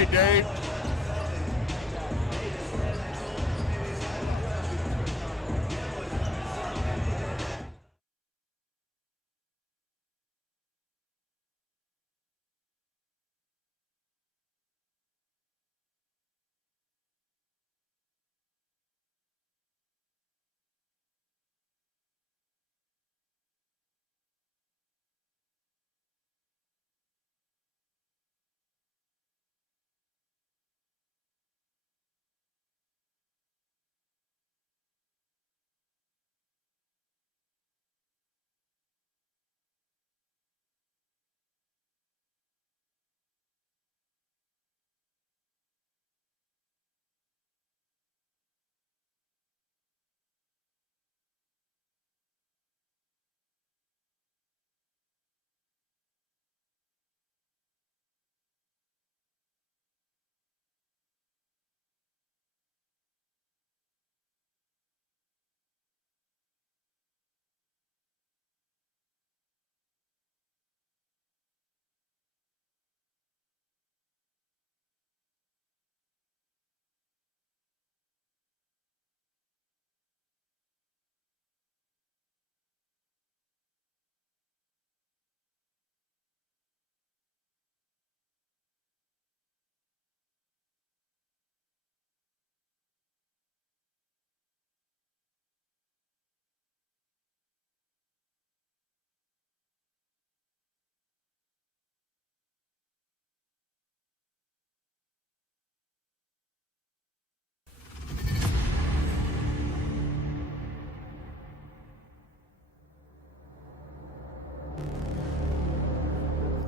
Hey, Dave.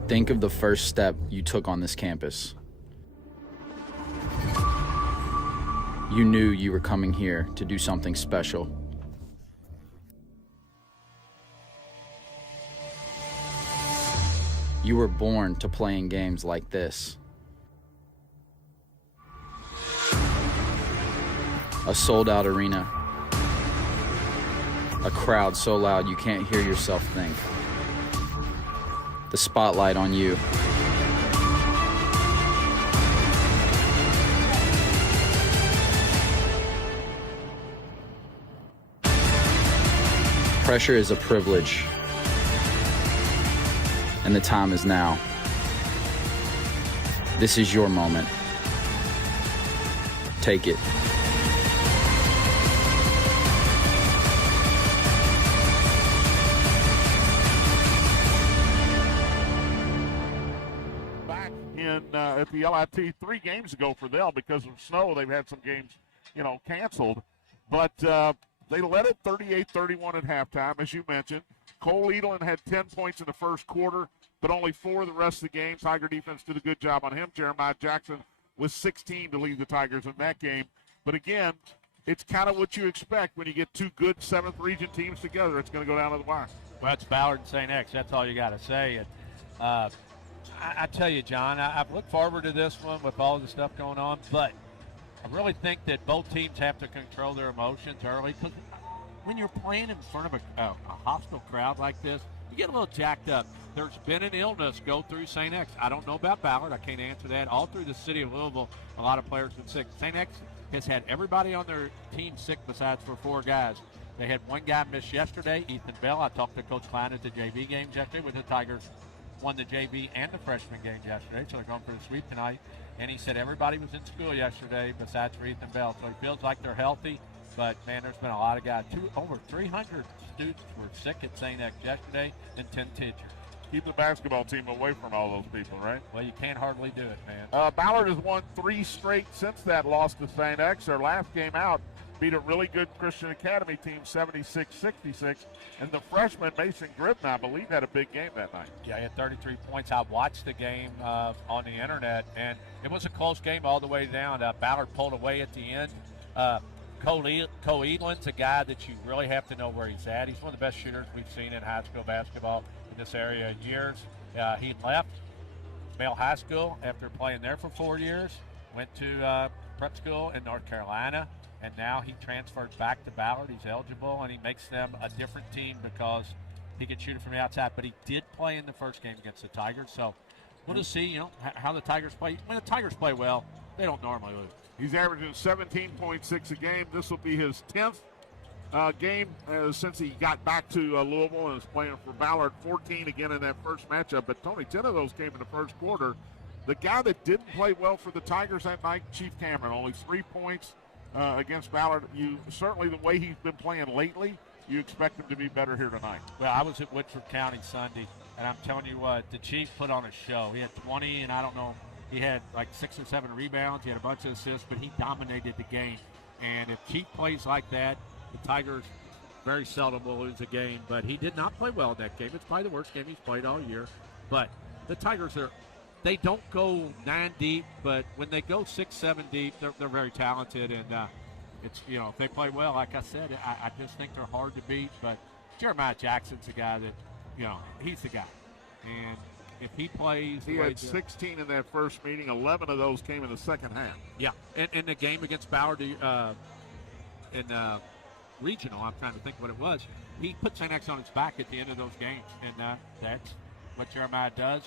Think of the first step you took on this campus. You knew you were coming here to do something special. You were born to play in games like this. A sold-out arena. A crowd so loud you can't hear yourself think. The spotlight on you. Pressure is a privilege, and the time is now. This is your moment. Take it. At the LIT 3 games ago for them because of snow. They've had some games, canceled. But they led it 38-31 at halftime, as you mentioned. Cole Edelin had 10 points in the first quarter, but only 4 the rest of the game. Tiger defense did a good job on him. Jeremiah Jackson was 16 to lead the Tigers in that game. But again, it's kind of what you expect when you get two good 7th region teams together. It's going to go down to the wire. Well, it's Ballard and St. X. That's all you got to say. And, I tell you, John, I've looked forward to this one with all the stuff going on, but I really think that both teams have to control their emotions early because when you're playing in front of a hostile crowd like this, you get a little jacked up. There's been an illness go through St. X. I don't know about Ballard. I can't answer that. All through the city of Louisville, a lot of players have been sick. St. X has had everybody on their team sick besides for 4 guys. They had one guy miss yesterday, Ethan Bell. I talked to Coach Klein at the JV games yesterday with the Tigers. Won the JV and the freshman game yesterday, so they're going for the sweep tonight. And he said everybody was in school yesterday besides for Ethan Bell. So he feels like they're healthy, but, man, there's been a lot of guys. Over 300 students were sick at St. X yesterday and 10 teachers. Keep the basketball team away from all those people, right? Well, you can't hardly do it, man. Ballard has won 3 straight since that loss to St. X. Their last game out beat a really good Christian Academy team 76-66. And the freshman Mason Gribben, I believe, had a big game that night. Yeah, he had 33 points. I watched the game on the internet, and it was a close game all the way down. Ballard pulled away at the end. Cole Edelin's a guy that you really have to know where he's at. He's one of the best shooters we've seen in high school basketball in this area in years. He left Male High School after playing there for 4 years, went to prep school in North Carolina, and now he transferred back to Ballard. He's eligible, and he makes them a different team because he can shoot it from the outside. But he did play in the first game against the Tigers, so We'll just see, how the Tigers play. When the Tigers play well, they don't normally lose. He's averaging 17.6 a game. This will be his 10th game since he got back to Louisville and is playing for Ballard. 14 again in that first matchup. But, Tony, 10 of those came in the first quarter. The guy that didn't play well for the Tigers that night, Chief Cameron, only 3 points against Ballard. Certainly the way he's been playing lately, you expect him to be better here tonight. Well, I was at Woodford County Sunday, and I'm telling you what, the Chief put on a show. He had 20, and I don't know, he had like 6 or 7 rebounds. He had a bunch of assists, but he dominated the game. And if Chief plays like that, the Tigers very seldom will lose a game. But he did not play well in that game. It's probably the worst game he's played all year. But the Tigers they don't go 9 deep, but when they go 6, 7 deep, they're very talented. And it's, if they play well, like I said, I just think they're hard to beat. But Jeremiah Jackson's a guy that, he's the guy. And if he plays, he had 16 in that first meeting. 11 of those came in the second half. Yeah, and the game against Ballard in regional, I'm trying to think what it was. He put St. X on his back at the end of those games, and that's what Jeremiah does.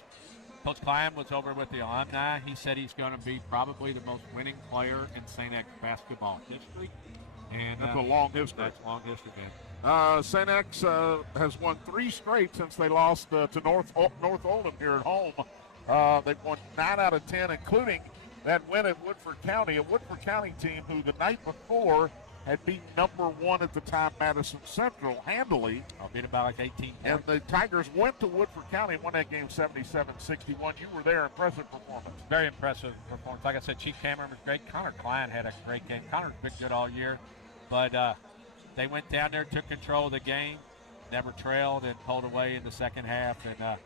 Coach Klein was over with the Alumni. He said he's going to be probably the most winning player in St. X basketball history. And that's a long history. That's a long history, man. St. X has won 3 straight since they lost to North Oldham here at home. They've won 9 out of 10, including that win at Woodford County, a Woodford County team who the night before had beaten number 1 at the time, Madison Central, handily. Beat about like 18 points. And the Tigers went to Woodford County and won that game 77-61. You were there. Impressive performance. Very impressive performance. Like I said, Chief Cameron was great. Connor Klein had a great game. Connor's been good all year. But they went down there, took control of the game, never trailed, and pulled away in the second half. And,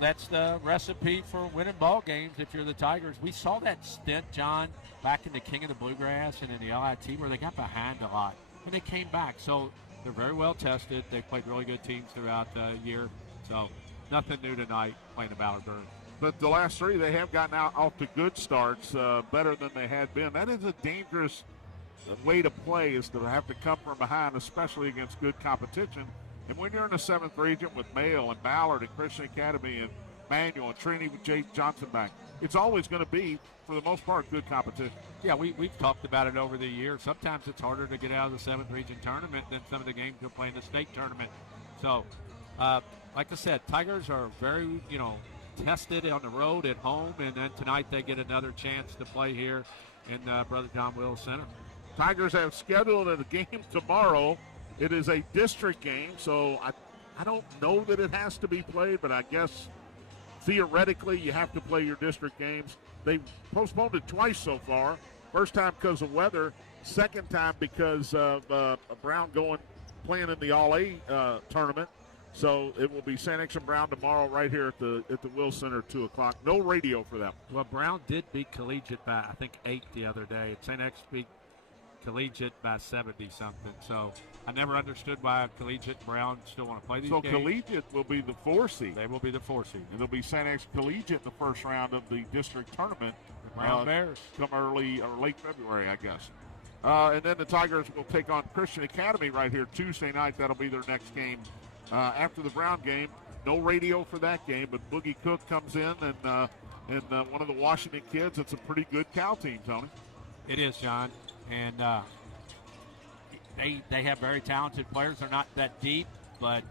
that's the recipe for winning ball games if you're the Tigers. We saw that stint, John, back in the King of the Bluegrass and in the LIT where they got behind a lot. And they came back. So they're very well tested. They played really good teams throughout the year. So nothing new tonight playing the Ballard Burns. But the last 3, they have gotten off to good starts, better than they had been. That is a dangerous way to play, is to have to come from behind, especially against good competition. And when you're in the 7th region with Mayo and Ballard and Christian Academy and Manual and Trinity with Jay Johnson back, it's always going to be, for the most part, good competition. Yeah, we've talked about it over the years. Sometimes it's harder to get out of the 7th region tournament than some of the games you'll play in the state tournament. So, like I said, Tigers are very, tested on the road at home, and then tonight they get another chance to play here in Brother John Wills Center. Tigers have scheduled a game tomorrow. It is a district game, so I don't know that it has to be played, but I guess theoretically you have to play your district games. They've postponed it twice so far. First time because of weather. Second time because of Brown playing in the All-A tournament. So it will be St. X and Brown tomorrow right here at the Wills Center at 2 o'clock. No radio for them. Well, Brown did beat Collegiate by, I think, 8 the other day. St. X beat Collegiate by 70-something. So I never understood why Collegiate and Brown still want to play these games. So Collegiate will be the 4 seed. They will be the 4 seed. And it'll be St. X Collegiate in the first round of the district tournament. The Brown Bears. Come early or late February, I guess. And then the Tigers will take on Christian Academy right here Tuesday night. That'll be their next game after the Brown game. No radio for that game, but Boogie Cook comes in and one of the Washington kids. It's a pretty good Cal team, Tony. It is, John. And they have very talented players. They're not that deep, but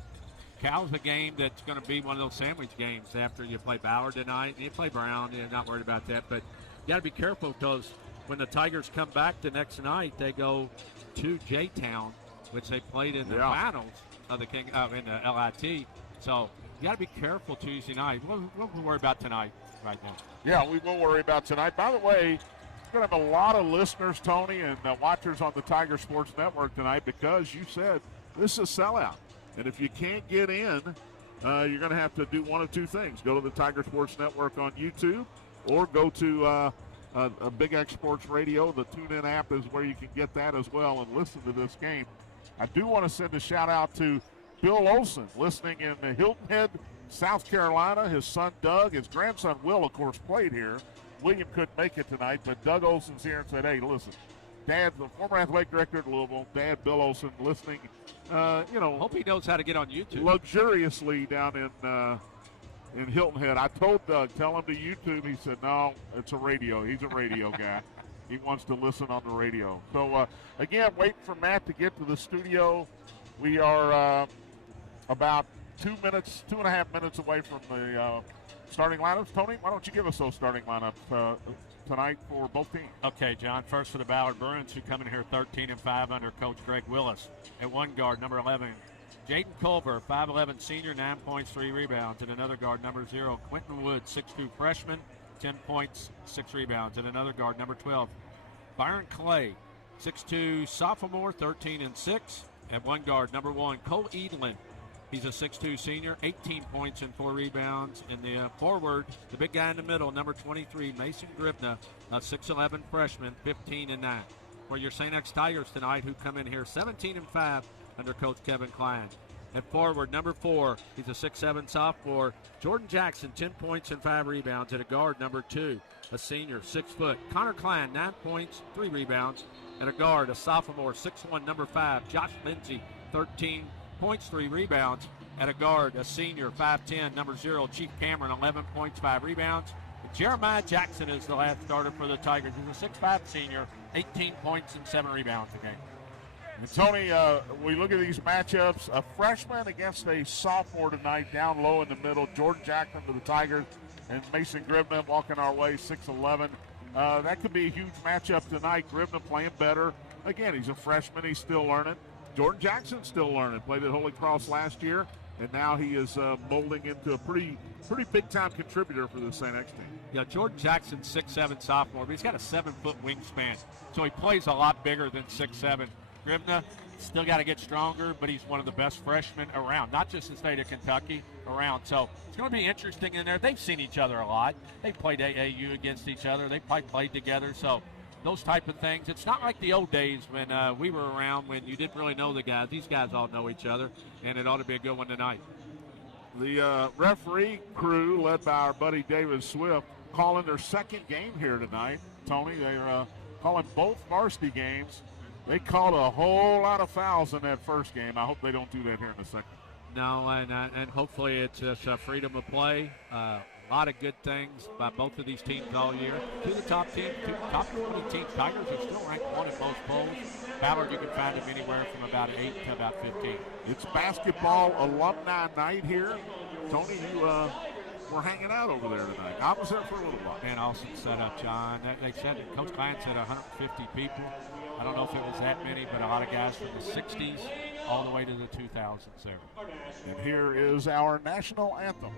Cal's a game that's going to be one of those sandwich games after you play Ballard tonight and you play Brown. You're not worried about that, but you got to be careful because when the Tigers come back the next night, they go to J-Town, which they played in the finals of the in the LIT. So you got to be careful Tuesday night. We'll worry about tonight right now. Yeah, we will worry about tonight. By the way, we're going to have a lot of listeners, Tony, and watchers on the Tiger Sports Network tonight because you said this is a sellout. And if you can't get in, you're going to have to do one of 2 things. Go to the Tiger Sports Network on YouTube or go to a Big X Sports Radio. The TuneIn app is where you can get that as well and listen to this game. I do want to send a shout-out to Bill Olson, listening in Hilton Head, South Carolina. His son, Doug, his grandson, Will, of course, played here. William couldn't make it tonight, but Doug Olson's here and said, hey, listen, Dad, the former athletic director at Louisville, Dad Bill Olson, listening, Hope he knows how to get on YouTube. Luxuriously down in Hilton Head. I told Doug, tell him to YouTube. He said, no, it's a radio. He's a radio guy. He wants to listen on the radio. So, again, waiting for Matt to get to the studio. We are about 2.5 minutes away from the starting lineups. Tony, why don't you give us those starting lineups tonight for both teams? Okay, John. First for the Ballard Bruins, who come in here 13-5 under Coach Greg Willis. At one guard, number 11, Jaden Culver, 5'11 senior, 9 points, 3 rebounds. And another guard, number 0, Quentin Wood, 6'2 freshman, 10 points, 6 rebounds. And another guard, number 12, Byron Clay, 6'2 sophomore, 13-6. At one guard, number 1, Cole Edelin. He's a 6'2 senior, 18 points and 4 rebounds. And the forward, the big guy in the middle, number 23, Mason Gribna, a 6'11 freshman, 15-9. For your St. X Tigers tonight, who come in here 17-5 under Coach Kevin Klein. At forward, number 4, he's a 6'7 sophomore, Jordan Jackson, 10 points and 5 rebounds. At a guard, number 2, a senior, 6 foot, Connor Klein, 9 points, 3 rebounds. At a guard, a sophomore, 6'1", number 5, Josh Lindsay, 13 points, 3 rebounds. At a guard, a senior, 5'10", number 0, Chief Cameron, 11 points, 5 rebounds. And Jeremiah Jackson is the last starter for the Tigers. He's a 6'5 senior, 18 points and 7 rebounds a game. And Tony, we look at these matchups. A freshman against a sophomore tonight, down low in the middle. Jordan Jackson to the Tigers, and Mason Gribna walking our way, 6'11". That could be a huge matchup tonight. Gribna playing better. Again, he's a freshman. He's still learning. Jordan Jackson's still learning. Played at Holy Cross last year, and now he is molding into a pretty big-time contributor for the St. X team. Yeah, Jordan Jackson's 6'7 sophomore, but he's got a 7-foot wingspan, so he plays a lot bigger than 6'7". Gribna still got to get stronger, but he's one of the best freshmen around, not just in the state of Kentucky, around. So it's going to be interesting in there. They've seen each other a lot. They've played AAU against each other. They've probably played together. So those type of things. It's not like the old days when we were around when you didn't really know the guys. These guys all know each other, and it ought to be a good one tonight. The referee crew, led by our buddy David Swift, calling their second game here tonight. Tony, they're calling both varsity games. They called a whole lot of fouls in that first game. I hope they don't do that here in the second. No, and hopefully it's just freedom of play. A lot of good things by both of these teams all year. Two of the top 20 teams. Tigers are still ranked 1 in most polls. Ballard, you can find them anywhere from about 8 to about 15. It's basketball alumni night here. Tony, you were hanging out over there tonight. I was there for a little while. Man, awesome setup, John. They said, Coach Klein said 150 people. I don't know if it was that many, but a lot of guys from the 60s all the way to the 2000s there. And here is our national anthem.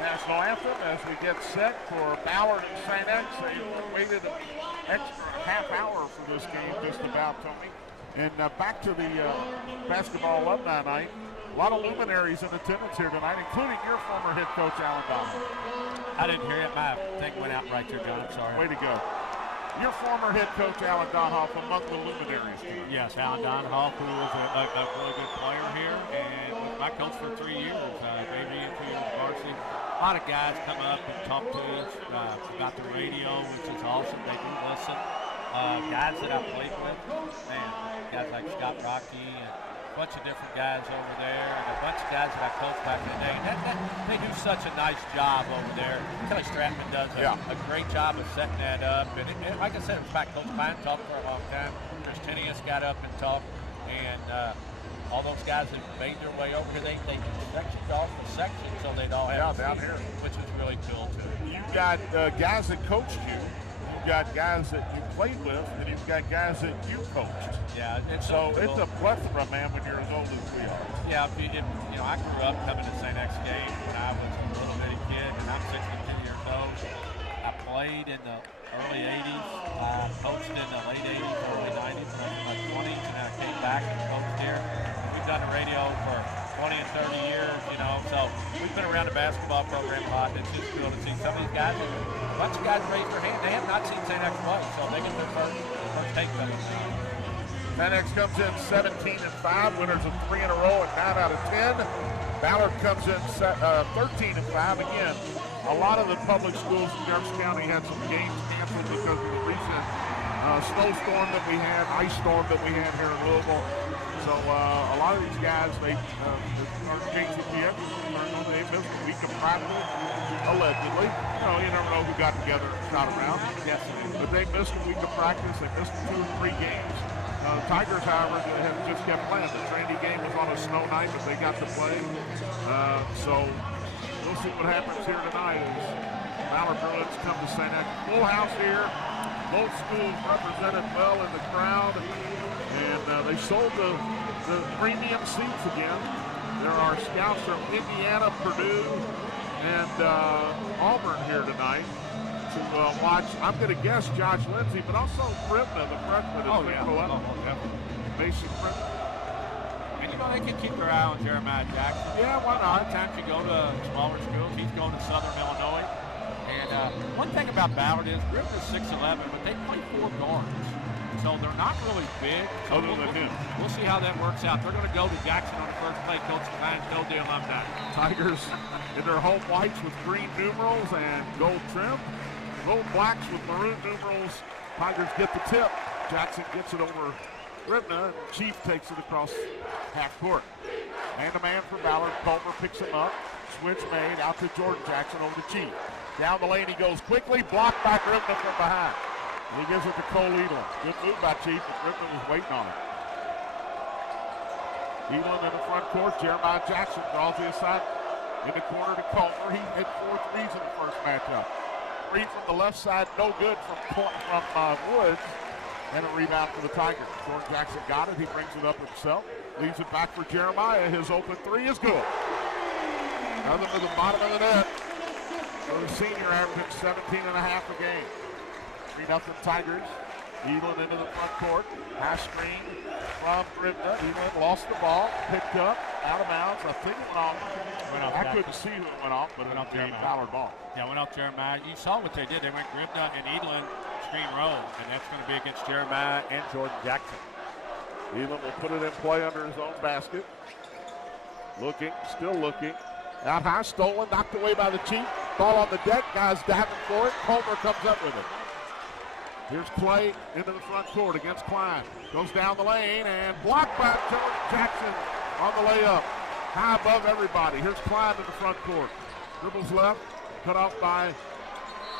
National anthem as we get set for Ballard and St. X. They waited an extra half hour for this game, just about, Tony. And back to the basketball alumni night. A lot of luminaries in attendance here tonight, including your former head coach, Alan Donald. I didn't hear it. My thing went out right there, John. I'm sorry. Way to go. Your former head coach, Alan Donhoff, among the luminaries. Yes, Alan Donhoff, who was a really good player here, and was my coach for 3 years, maybe 2 years varsity. A lot of guys come up and talk to us about the radio, which is awesome. They do listen. Guys that I played with, man, guys like Scott Rocky and bunch of different guys over there, and a bunch of guys that I coached back in the day. And they do such a nice job over there. Kelly Stratman does a great job of setting that up. And like I said, it was back Coach Pine talked for a long time. Chris Tinius got up and talked, and all those guys that made their way over here, they sectioned off the section so they'd all have down here, which is really cool too. You've got guys that coached you. You've got guys that you played with, and you've got guys that you coached. Yeah, it's a plethora, man, when you're as old as we are. Yeah, I grew up coming to St. X games when I was a little bitty kid, and I'm 62 years old. I played in the early 80s. I coached in the late 80s, early 90s, and in my 20s, and then I came back and coached here. We've done the radio for 20 and 30 years, so we've been around the basketball program a lot. It's just cool to see some of these guys. A bunch of guys raise their hand. They have not seen St. X play, so they get their first take of it. St. X comes in 17-5, winners of 3 in a row and 9 out of 10. Ballard comes in 13-5. Again, a lot of the public schools in Jefferson County had some games canceled because of the recent snowstorm that we had, ice storm that we had here in Louisville. So a lot of these guys, our JCPF, they missed a week of practice, allegedly. You never know who got together and shot around. Yes, but they missed a week of practice. They missed 2 or 3 games. Tigers, however, have just kept playing. The Trinity game was on a snow night, but they got to play. So we'll see what happens here tonight as Ballard Bruins come to St. X. Full house here. Both schools represented well in the crowd. And they sold the premium seats again. There are scouts from Indiana, Purdue, and Auburn here tonight to watch. I'm going to guess Josh Lindsay, but also Bribna, the freshman, is going to go up. Mason Bribna. And they can keep their eye on Jeremiah Jackson. Yeah, why A lot of times you go to smaller schools. He's going to Southern Illinois. And one thing about Ballard is Bribna's 6'11", but they play 4 guards. So they're not really big. So we'll see how that works out. They're going to go to Jackson on the first play. Coach Klein told the Alumni. Tigers in their home whites with green numerals and gold trim. Gold blacks with maroon numerals. Tigers get the tip. Jackson gets it over Bribna. Chief takes it across half court. Man-to-man for Ballard. Culver picks him up. Switch made out to Jordan Jackson over to Chief. Down the lane he goes quickly. Blocked by Bribna from behind. And he gives it to Cole Edlin. Good move by Chief, but Bribna was waiting on it. Edlin in the front court. Jeremiah Jackson draws the aside in the corner to Culver. He hit 4 threes in the first matchup. 3 from the left side, no good from Woods. And a rebound for the Tigers. Jordan Jackson got it. He brings it up himself. Leaves it back for Jeremiah. His open 3 is good. Another to the bottom of the net. So the senior averaging 17 and a half a game. 3-0 Tigers. Edlin into the front court. High screen from Bribna. Edlin lost the ball. Picked up. Out of bounds. I think it went off. I couldn't see who it went off, but it went off Jeremiah. Ballard ball. Yeah, went off Jeremiah. You saw what they did. They went Bribna and Edlin screen roll, and that's going to be against Jeremiah and Jordan Jackson. Edlin will put it in play under his own basket. Looking, still looking. Out high, stolen, knocked away by the Chief. Ball on the deck, guys diving for it. Culver comes up with it. Here's Clay into the front court against Klein. Goes down the lane and blocked by Jordan Jackson on the layup. High above everybody. Here's Klein in the front court. Dribbles left, cut off by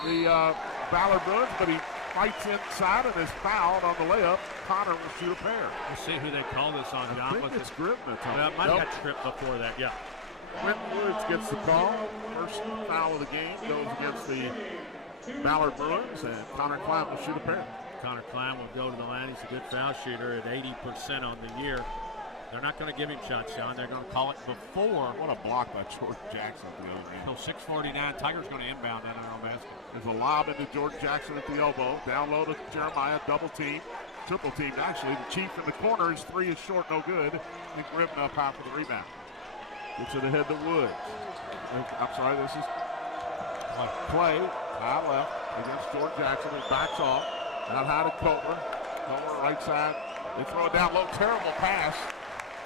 the Ballard Bruins, but he fights inside and is fouled on the layup. Connor will shoot a pair. We'll see who they call this on, John. I think it's Gribna. Well, might have got tripped before that, yeah. Quentin Woods gets the call. First foul of the game goes against the Ballard Bruins, and Connor Klein will shoot a pair. Connor Klein will go to the line. He's a good foul shooter at 80% on the year. They're not going to give him shots, John. They're going to call it before. What a block by Jordan Jackson at the other end. So 6:49. Tigers going to inbound that on basket. There's a lob into Jordan Jackson at the elbow. Down low to Jeremiah. Double team. Triple team, actually. The Chief in the corner. His 3 is short, no good. And Gribna up high for the rebound. Gets it ahead to Woods. I'm sorry, this is Clay. High left against Jordan Jackson. He backs off. Out high to Culver. Culver right side. They throw it down low. Terrible pass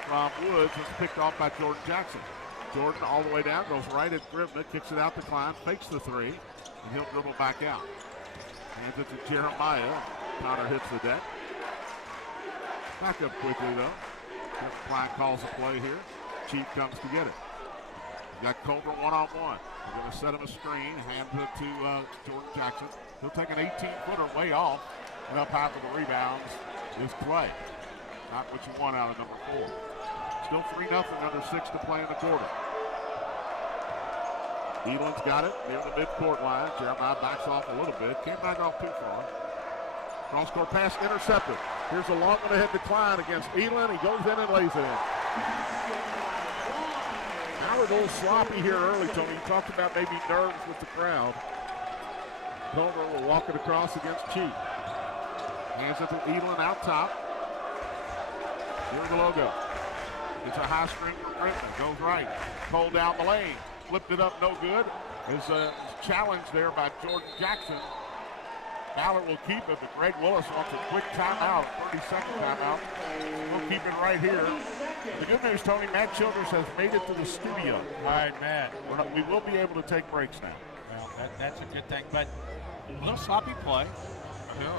from Woods. It's picked off by Jordan Jackson. Jordan all the way down. Goes right at Gribna. Kicks it out to Klein. Fakes the 3. And he'll dribble back out. Hands it to Jeremiah. Connor hits the deck. Back up quickly though. Klein calls the play here. Chief comes to get it. Got Culver one-on-one. They're going to set him a screen, hand it to Jordan Jackson. He'll take an 18-footer way off, and up high for the rebounds is Clay. Not what you want out of number 4. Still 3-0, under 6 to play in the quarter. Eland's got it near the midcourt line. Jeremiah backs off a little bit. Can't back off too far. Cross-court pass intercepted. Here's a long one ahead to Klein against Eland. He goes in and lays it in. Ballard a little sloppy here early, Tony. You talked about maybe nerves with the crowd. Culver will walk it across against Chief. Hands it to Eland out top. Here's the logo. It's a high screen from Britton. Goes right. Cole down the lane. Flipped it up, no good. Is challenged there by Jordan Jackson. Ballard will keep it, but Greg Willis wants a quick timeout, 30-second timeout. We'll keep it right here. The good news, Tony, Matt Childers has made it to the studio. All right, Matt. We will be able to take breaks now. Well, that's a good thing, but a little sloppy play.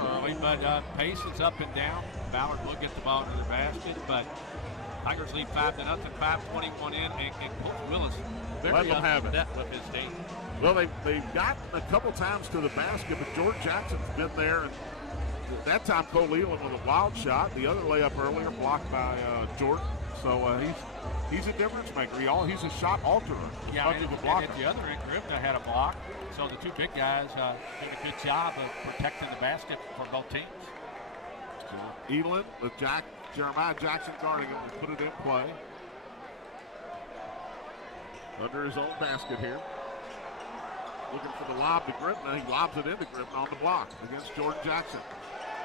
Early, but pace is up and down. Ballard will get the ball into the basket, but Tigers lead 5-0, 5:21 in, and Coach Willis Let them have it. With his team. Well, they've gotten a couple times to the basket, but Jordan Jackson's been there. And at that time, Cole Eland with a wild shot. The other layup earlier blocked by Jordan. So he's a difference maker. He's a shot alterer. Yeah, and at the other end, Gribna had a block. So the two big guys did a good job of protecting the basket for both teams. Eland with Jeremiah Jackson guarding him to put it in play. Under his own basket here. Looking for the lob to Gribna. He lobs it into Gribna on the block against Jordan Jackson.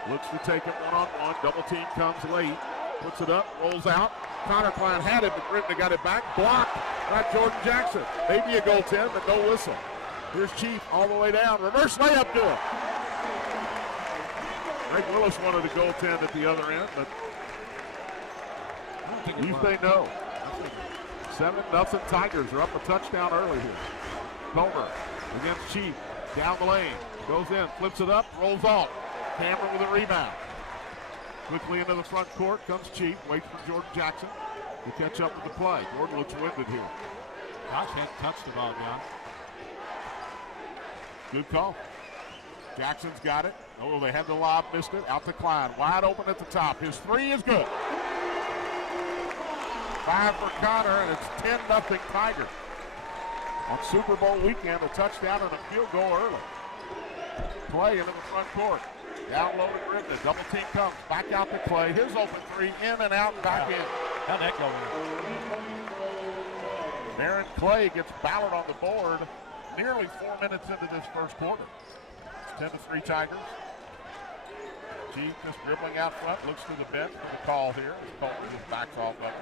Looks to take it one-on-one. Double team comes late. Puts it up, rolls out. Connor Klein had it, but Gribna got it back. Blocked by Jordan Jackson. Maybe a goaltend, but no whistle. Here's Chief all the way down. Reverse layup to him. Greg Willis wanted a goaltend at the other end, but you say no. 7-0 Tigers are up a touchdown early here. Culver against Chief. Down the lane. Goes in, flips it up, rolls off. Cameron with a rebound. Quickly into the front court comes Chief. Waits for Jordan Jackson to catch up with the play. Jordan looks winded here. Josh hadn't touched the ball, John. Good call. Jackson's got it. Oh, they had the lob, missed it. Out to Klein. Wide open at the top. His three is good. 5 for Connor, and it's 10-0 Tigers. On Super Bowl weekend, a touchdown and a field goal early. Clay into the front court. Down low to Gribna. Double team comes. Back out to Clay. His open three. In and out and back in. How'd that go in? Baron Clay gets Ballard on the board nearly 4 minutes into this first quarter. It's 10-3 Tigers. Chief just dribbling out front. Looks to the bench for the call here. As Colton just backs off of it.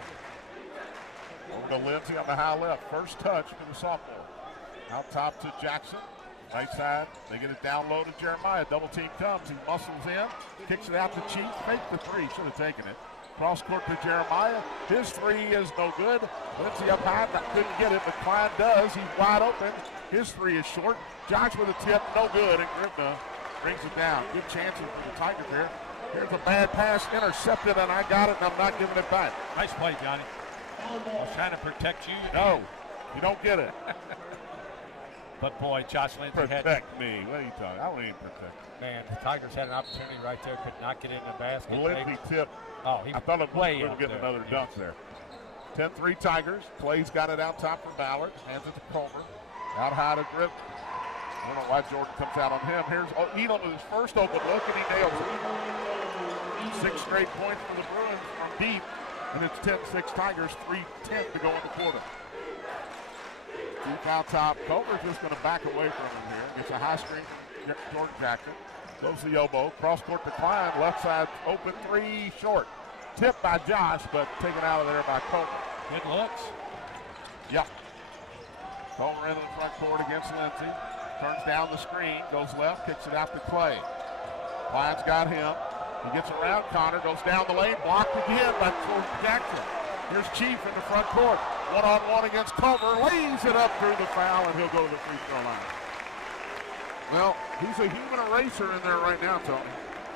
Over to Lindsay on the high left. First touch for the sophomore. Out top to Jackson. Right side. They get it down low to Jeremiah. Double team comes. He muscles in. Kicks it out to Chief. Fake the three. Should have taken it. Cross court to Jeremiah. His three is no good. Lindsay up high. Couldn't get it, but Klein does. He's wide open. His three is short. Josh with a tip. No good. And Gribna brings it down. Good chances for the Tigers there. Here's a bad pass. Intercepted, and I got it, and I'm not giving it back. Nice play, Johnny. I was trying to protect you. No, you don't get it. But boy, Josh Lindsay protect me. What are you talking? I don't even protect. Man, the Tigers had an opportunity right there. Could not get in the basket. Lindsay tipped. Oh, he I thought it way was getting another dunk there. 10-3 Tigers. Clay's got it out top for Ballard. Hands it to Culver. Out high to Grip. I don't know why Jordan comes out on him. Here's Elam with his first open look, and he nails it. 6 straight points for the Bruins from deep. And it's 10-6 Tigers, 3:10 to go in the quarter. Deep out top. Culver's just going to back away from him here. Gets a high screen from Jordan Jackson. Goes the elbow. Cross court to Klein. Left side open three short. Tipped by Josh, but taken out of there by Culver. Good looks. Yeah. Culver into the front court against Lindsay. Turns down the screen. Goes left. Kicks it out to Clay. Klein's got him. He gets around Connor, goes down the lane, blocked again by Jackson. Here's Chief in the front court. One-on-one against Culver, lays it up through the foul, and he'll go to the free throw line. Well, he's a human eraser in there right now, Tony.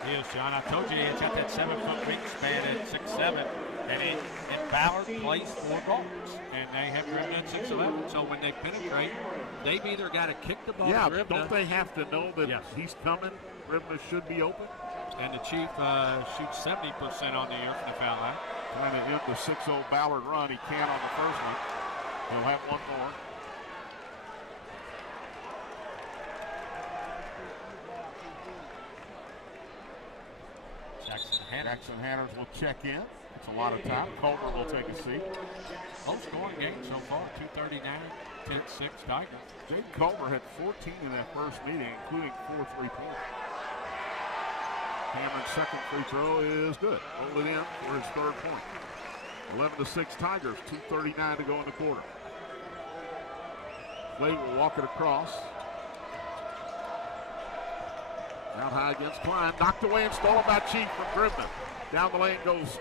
He is, John. I told you he's got that 7-foot wingspan at 6'7". And Ballard plays 4 guards, and they have Ribna at 6'11". So when they penetrate, they've either got to kick the ball to Ribna. Don't they have to know that Yes. he's coming? Ribna should be open. And the Chief shoots 70% on the year from the foul line. Trying to end the 6-0 Ballard run. He can on the first one. He'll have one more. Jackson Hanners will check in. It's a lot of time. Culver will take a seat. Low scoring game so far, 239, 10-6 Tigers. Jake Culver had 14 in that first meeting, including 4 3-pointers. Cameron's second free throw is good. Hold it in for his third point. 11-6 Tigers, 2:39 to go in the quarter. Clay will walk it across. Out high against Klein. Knocked away and stolen by Chief from Gribman. Down the lane goes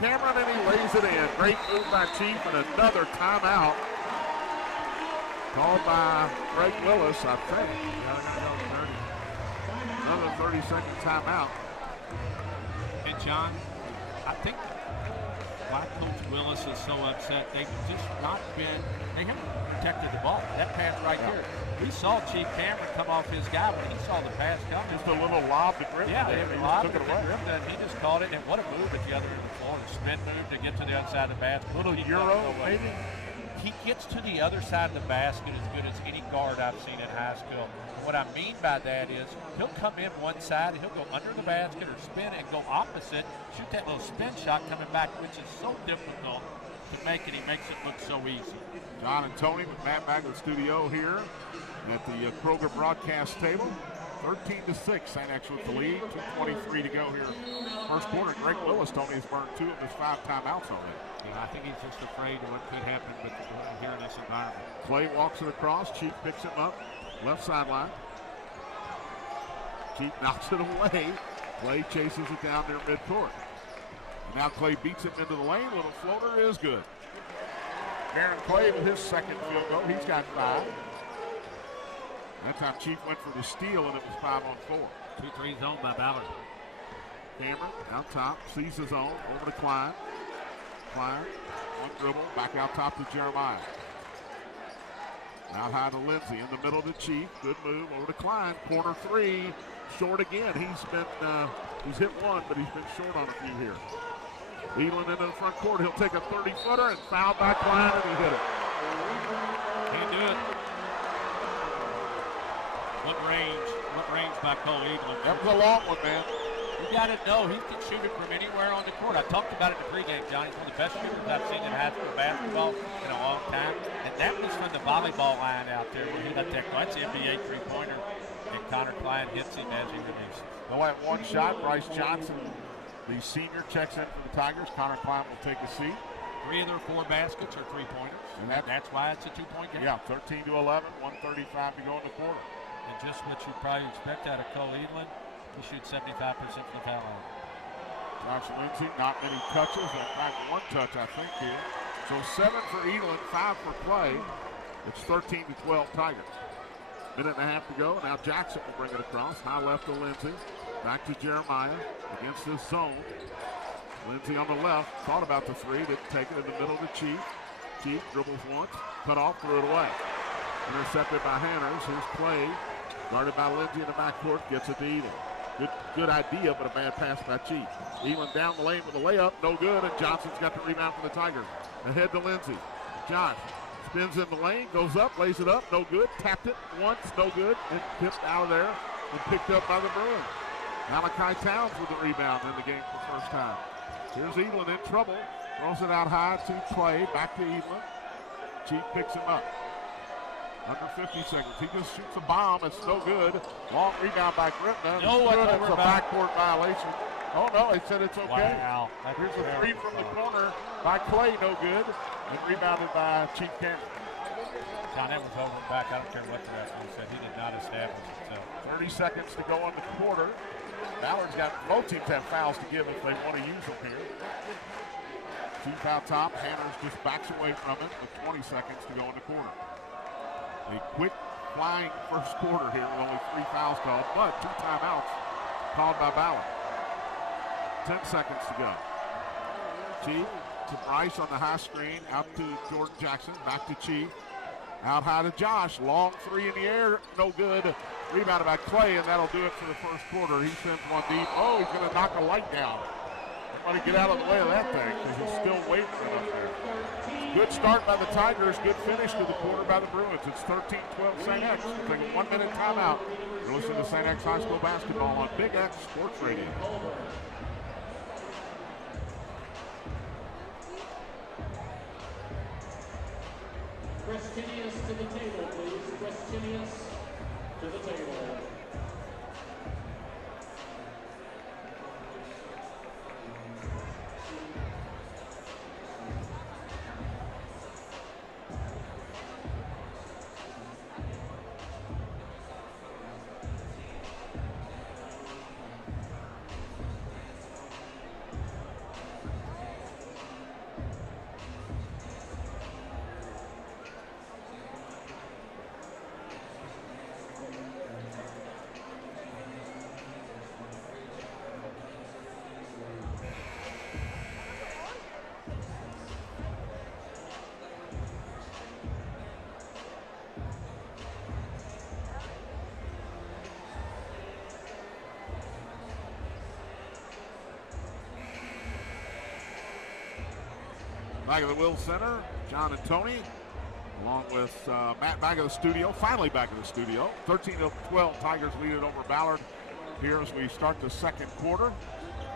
Cameron, and he lays it in. Great move by Chief, and another timeout called by Greg Willis, I think. Another 30-second timeout. And John, I think why Coach Willis is so upset, they've just not been, they haven't protected the ball. That pass right here. We saw Chief Cameron come off his guy when he saw the pass coming. Just a little lob to Griffin. Yeah, he lob took it away. Griffin, and he just caught it. And what a move at the other end of the floor. The spin move to get to the other side of the basket. Little Euro, maybe? He gets to the other side of the basket as good as any guard I've seen in high school. And what I mean by that is he'll come in one side, he'll go under the basket or spin and go opposite, shoot that little spin shot coming back, which is so difficult to make, and he makes it look so easy. John and Tony with Matt back in the studio here at the Kroger broadcast table. 13-6, St. X with the lead. 2:23 to go here. First quarter. Greg Willis told me he's burned 2 of his 5 timeouts already. Yeah, I think he's just afraid of what could happen with here in this environment. Clay walks it across. Chief picks him up. Left sideline. Chief knocks it away. Clay chases it down near midcourt. Now Clay beats him into the lane. Little floater is good. Aaron Clay with his second field goal. He's got 5. That time Chief went for the steal, and it was 5-on-4. 2-3 zone by Ballard. Cameron out top, sees his own, over to Klein. Klein, one dribble, back out top to Jeremiah. Out high to Lindsey, in the middle to Chief. Good move, over to Klein. Corner 3, short again. He's hit one, but he's been short on a few here. Leland into the front court. He'll take a 30-footer and fouled by Klein, and he hit it. Can't do it. What range by Cole Eaglin. That was a long one, man. You got to know he can shoot it from anywhere on the court. I talked about it in the pregame, Johnny. He's one of the best shooters I've seen in high school basketball in a long time. And that was from the volleyball line out there where he let that go. That's the NBA three-pointer. And Connor Klein hits him as he releases. They'll have one shot. Bryce Johnson, the senior, checks in for the Tigers. Connor Klein will take a seat. 3 of their 4 baskets are three-pointers. And that's why it's a 2-point game. Yeah, 13-11, 1:35 to go in the quarter. And just what you probably expect out of Cole Eaglin, he shoots 75% from the foul line. Johnson Lindsay, not many touches. In fact, 1 touch, I think, here. So 7 for Eaglin, 5 for Clay. It's 13-12 Tigers. Minute and a half to go. Now Jackson will bring it across. High left to Lindsay. Back to Jeremiah against this zone. Lindsay on the left. Thought about the 3. Didn't take it in the middle to Chief. Chief dribbles once. Cut off, threw it away. Intercepted by Hanners. Here's Clay. Guarded by Lindsay in the backcourt. Gets it to Eaglin. Good idea, but a bad pass by Chief. Eaglin down the lane with a layup. No good, and Johnson's got the rebound for the Tigers. Ahead to Lindsay. Josh spins in the lane. Goes up. Lays it up. No good. Tapped it once. No good. And tipped out of there and picked up by the Bruins. Malachi Towns with the rebound in the game for the first time. Here's Eaglin in trouble. Throws it out high to Clay. Back to Eaglin. Chief picks him up. Under 50 seconds. He just shoots a bomb. It's no good. Long rebound by Gribna. No, it's a backcourt violation. Oh, no, they said it's okay. Wow. Here's a 3 from the corner by Clay. No good. And rebounded by Chief Cameron. John, that was over and back. I don't care what the referee said. He did not establish himself. 30 seconds to go on the quarter. Ballard's got, both teams have fouls to give if they want to use them here. Chief out top. Hanners just backs away from it with 20 seconds to go in the quarter. A quick flying first quarter here with only 3 fouls called, but 2 timeouts called by Ballard. 10 seconds to go. Chi to Bryce on the high screen. Out to Jordan Jackson. Back to Chi. Out high to Josh. Long three in the air. No good. Rebounded by Clay, and that'll do it for the first quarter. He sends one deep. Oh, he's going to knock a light down. Everybody get out of the way of that thing because he's still waiting up there. Good start by the Tigers. Good finish to the quarter by the Bruins. It's 13-12 St. X. We'll take a 1 minute timeout. You're listening to St. X High School basketball on Big X Sports Radio. Prestinius to the table, please. Prestinius to the table. Back of the Will Center, John and Tony, along with Matt back of the studio, finally back of the studio. 13-12, Tigers lead it over Ballard here as we start the second quarter.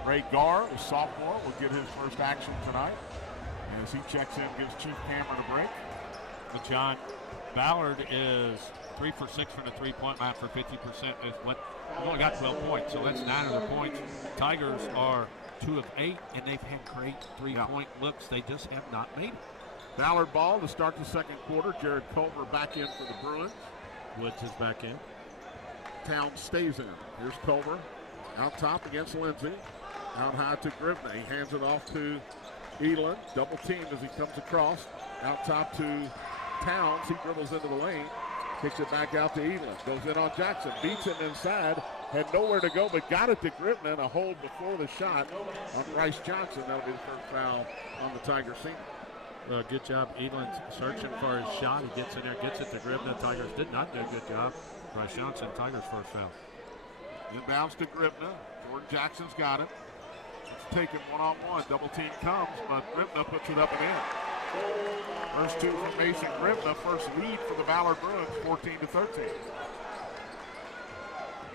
Ray Garr, the sophomore, will get his first action tonight. As he checks in, gives Chief Cameron a break. But John, Ballard is 3 for 6 from the three-point line for 50%. They've only got 12 points, so that's 9 of their points. Tigers are 2 of 8, and they've had great three-point looks. They just have not made it. Ballard ball to start the second quarter. Jared Culver back in for the Bruins. Woods is back in. Towns stays in. Here's Culver out top against Lindsay. Out high to Grivna. He hands it off to Elon. Double teamed as he comes across. Out top to Towns. He dribbles into the lane. Kicks it back out to Elon. Goes in on Jackson. Beats him inside. Had nowhere to go, but got it to Grivna, and a hold before the shot on Bryce Johnson. That'll be the first foul on the Tiger senior. Good job. Elan's searching for his shot. He gets in there, gets it to Grivna. Tigers did not do a good job. Bryce Johnson, Tigers' first foul. Inbounds to Grivna. Jordan Jackson's got it. It's taken one-on-one. Double team comes, but Grivna puts it up and in. First two from Mason Grivna. First lead for the Ballard Bruins, 14-13.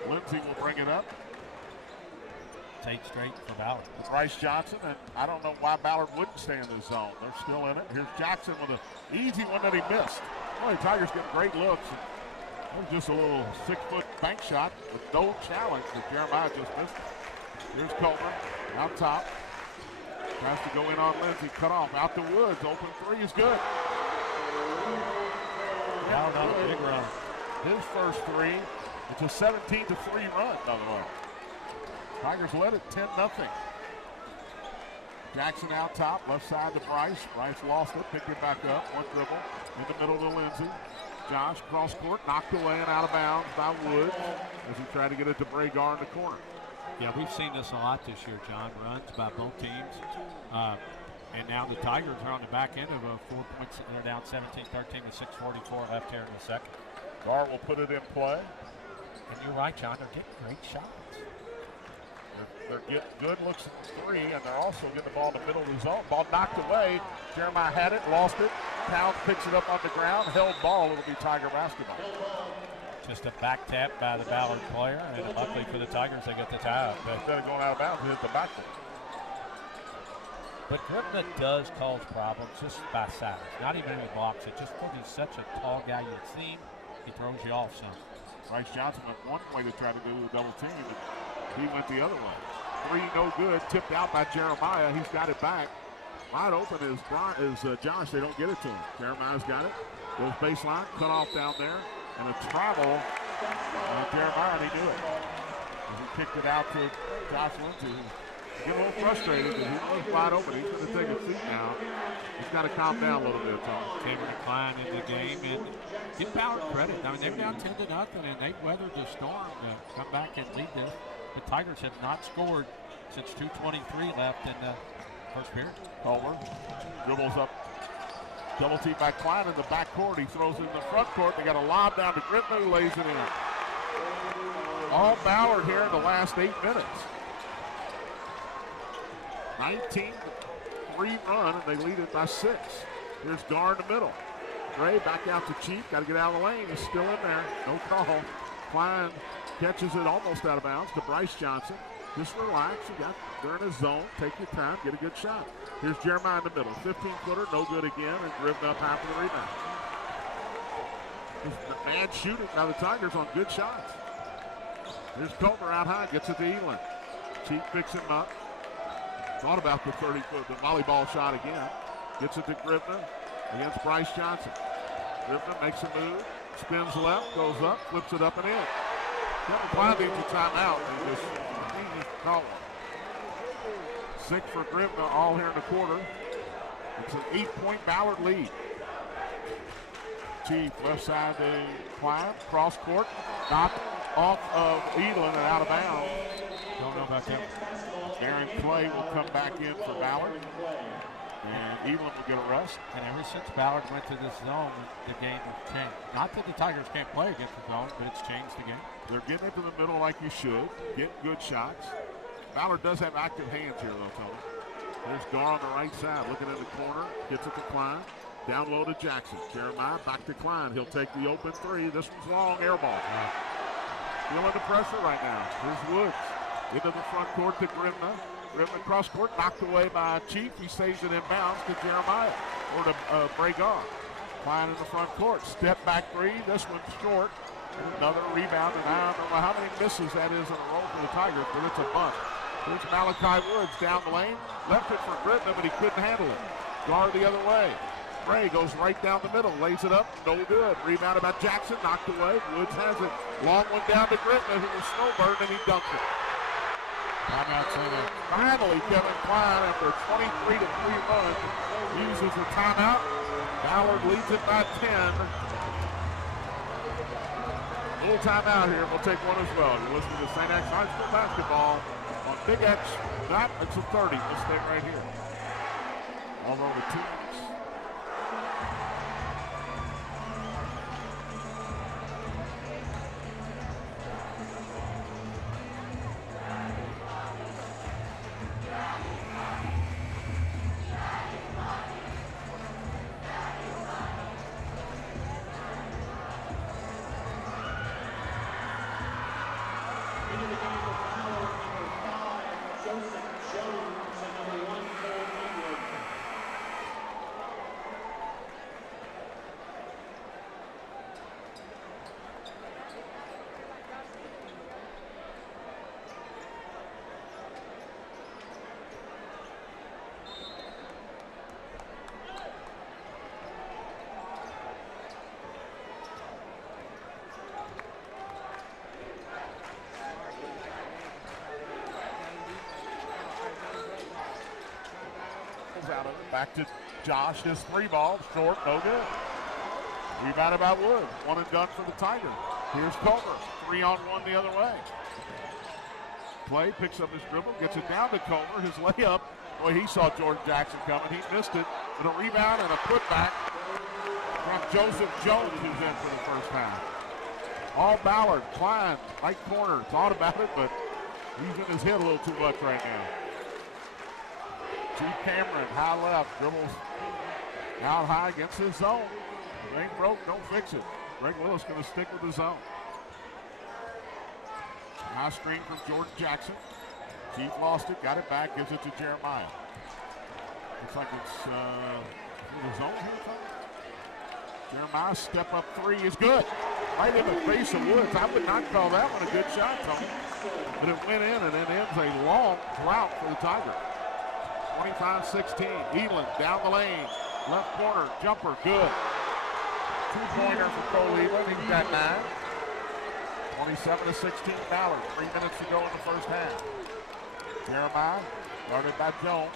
Lindsay will bring it up. Take straight for Ballard. With Bryce Johnson, and I don't know why Ballard wouldn't stay in this zone. They're still in it. Here's Jackson with an easy one that he missed. Boy, the Tigers get great looks. It was just a little 6-foot bank shot with no challenge that Jeremiah just missed. Here's Culver out top. Tries to go in on Lindsay. Cut off. Out to Woods. Open three is good. Ballard on a big run. His first three. It's a 17-3 run, by the way. Tigers led it 10-0. Jackson out top, left side to Bryce. Bryce lost it, picked it back up. One dribble in the middle to Lindsay. Josh cross court, knocked away and out of bounds by Woods as he tried to get it to Bragar in the corner. Yeah, we've seen this a lot this year, John. Runs by both teams. And now the Tigers are on the back end of a 4 points. They're down 17-13 with 6:44 left here in the second. Gar will put it in play. And you're right, John. They're getting great shots. They're getting good looks at the three, and they're also getting the ball in the middle of the zone. Ball knocked away. Jeremiah had it, lost it. Towns picks it up on the ground. Held ball. It'll be Tiger basketball. Just a back tap by the Ballard player, and luckily for the Tigers, they get the tie up. Instead of going out of bounds, it hit the backboard. But Grivna does cause problems just by size. Not even when he blocks it. Just because he's such a tall guy, you see him, he throws you off some. Bryce Johnson went one way to try to do the double team, but he went the other way. Three no good, tipped out by Jeremiah. He's got it back. Wide open is Josh. They don't get it to him. Jeremiah's got it. Goes baseline, cut off down there, and a travel. Jeremiah, and he knew it. As he kicked it out to Josh Lindsay. He's getting a little frustrated because he's wide open. He's going to take a seat now. He's got to calm down a little bit, Tom. Cameron Klein in the game, and give Ballard credit. I mean, they're down 10-0, and they've weathered the storm to come back and lead this. The Tigers have not scored since 2:23 left in the first period. Culver dribbles up. Double team by Klein in the backcourt. He throws it in the front court. They got a lob down to Griffin, who lays it in. All Ballard here in the last 8 minutes. 19-3 run, and they lead it by 6. Here's Gar in the middle. Gray back out to Chief. Got to get out of the lane. He's still in there. No call. Klein catches it almost out of bounds to Bryce Johnson. Just relax. They're in a zone. Take your time. Get a good shot. Here's Jeremiah in the middle. 15-footer. No good again. And driven up half of the rebound. Just bad shooting by the Tigers on good shots. Here's Culver out high. Gets it to Elin. Chief picks him up. Thought about the 30-foot, the volleyball shot again. Gets it to Griffin against Bryce Johnson. Griffin makes a move. Spins left. Goes up. Flips it up and in. Kevin Klein needs a timeout. He just caught one. 6 for Griffin, all here in the quarter. It's an 8-point Ballard lead. Chief left side to Klein. Cross court. Knocked off of Elin and out of bounds. Don't know about that. Aaron Clay will come back in for Ballard. And Elin will get a rest. And ever since Ballard went to this zone, the game has changed. Not that the Tigers can't play against the zone, but it's changed the game. They're getting it to the middle like you should. Getting good shots. Ballard does have active hands here, though, Tony. There's Gar on the right side, looking in the corner. Gets it to Klein. Down low to Jackson. Jeremiah back to Klein. He'll take the open 3. This one's long, air ball. Feeling the pressure right now. Here's Woods. Into the front court to Grimna. Grimna cross court, knocked away by Chief. He saves it in bounds to Jeremiah, or to Bragar. Klein in the front court. Step back 3. This one's short. And another rebound, and I don't know how many misses that is in a row for the Tigers, but it's a bunch. Here's Malachi Woods down the lane. Left it for Grimna, but he couldn't handle it. Guard the other way. Gray goes right down the middle, lays it up, no good. Rebounded by Jackson, knocked away. Woods has it. Long one down to Grimna, who was snowbird, and he dunked it. Timeout center. Finally, Kevin Klein, after a 23-3 run, uses a timeout. Ballard leads it by 10. A little timeout here. We'll take one as well. You're listening to St. X High School basketball on Big X. It's a 30. We'll stay right here. Although the teams. Out of it. Back to Josh. His 3 ball. Short. No good. Rebounded by Wood. One and done for the Tigers. Here's Culver. 3-on-1 the other way. Clay picks up his dribble. Gets it down to Culver. His layup. Boy, he saw Jordan Jackson coming. He missed it. But a rebound and a putback from Joseph Jones, who's in for the first half. All Ballard. Klein. Right corner. Thought about it, but he's in his head a little too much right now. Chief Cameron, high left, dribbles out high against his zone. If it ain't broke, don't fix it. Greg Willis going to stick with the zone. High screen from Jordan Jackson. Chief lost it, got it back, gives it to Jeremiah. Looks like it's the zone here, Tom. Jeremiah, step up 3 is good. Right in the face of Woods. I would not call that one a good shot, Tony. But it went in, and it ends a long drought for the Tigers. 25-16, Elin down the lane, left corner, jumper, good. 2-pointer for Cole Elin, he's got 9. 27-16 Ballard, 3 minutes to go in the first half. Jeremiah, guarded by Jones,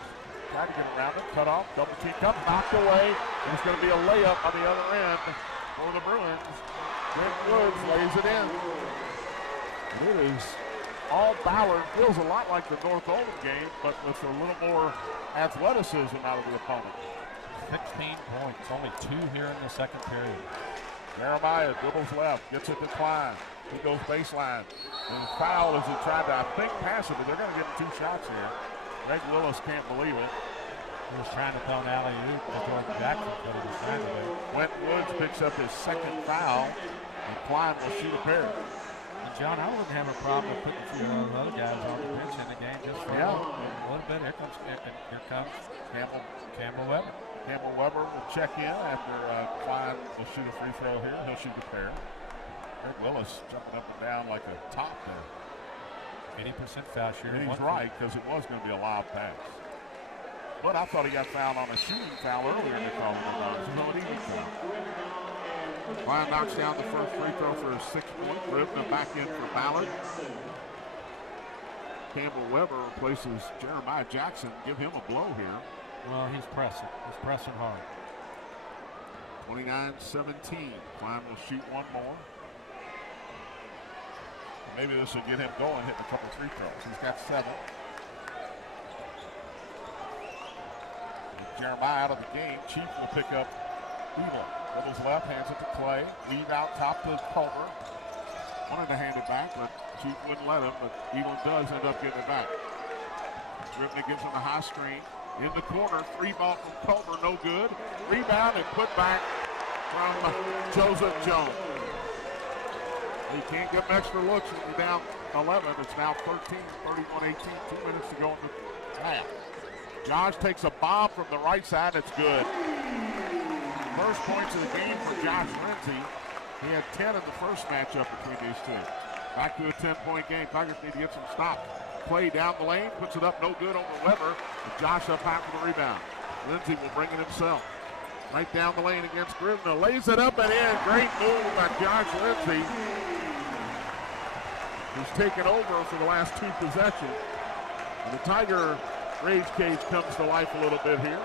tried to get around it, cut off, double team up, knocked away, and it's going to be a layup on the other end for the Bruins. Greg Woods lays it in. It is all Ballard. Feels a lot like the North Oldham game, but with a little more athleticism out of the opponent. 16 points, only 2 here in the second period. Jeremiah dribbles left, gets it to Klein. He goes baseline. And foul as he tried to, I think, pass it, but they're going to give him 2 shots here. Greg Willis can't believe it. He was trying to throw an alley-oop to Jordan Jackson, but he was trying to do. Quentin Woods picks up his second foul, and Klein will shoot a pair. And John, I wouldn't have a problem with putting a few of those other guys on the bench in the game just for a little bit. Here comes Campbell Weber. Campbell Weber will check in after Klein will shoot a free throw here. He'll shoot a pair. Greg Willis jumping up and down like a top there. 80% foul share. And he's right, because it was going to be a lob pass. But I thought he got fouled on a shooting foul earlier in the call. So it even foul. Klein knocks down the first free throw for a 6-point. Rivna back in for Ballard. Campbell Weber replaces Jeremiah Jackson. Give him a blow here. Well, he's pressing. He's pressing hard. 29-17. Klein will shoot one more. Maybe this will get him going, hitting a couple free throws. He's got 7. With Jeremiah out of the game, Chief will pick up Elam. Dribbles left, hands it to Clay. Leave out top to Culver. Wanted to hand it back, but Chief wouldn't let him, but Elam does end up getting it back. Rivna gives him a high screen. In the corner, 3-ball from Culver, no good. Rebound and put back from Joseph Jones. You can't get extra looks when you're down 11. It's now 13, 31-18. 2 minutes to go in the half. Josh takes a bomb from the right side. It's good. First points of the game for Josh Lindsay. He had 10 in the first matchup between these two. Back to a 10-point game. Tigers need to get some stops. Play down the lane, puts it up no good over Weber. Josh up high for the rebound. Lindsay will bring it himself. Right down the lane against Grivna. Lays it up and in. Great move by Josh Lindsay. He's taken over for the last 2 possessions. And the Tiger rage cage comes to life a little bit here.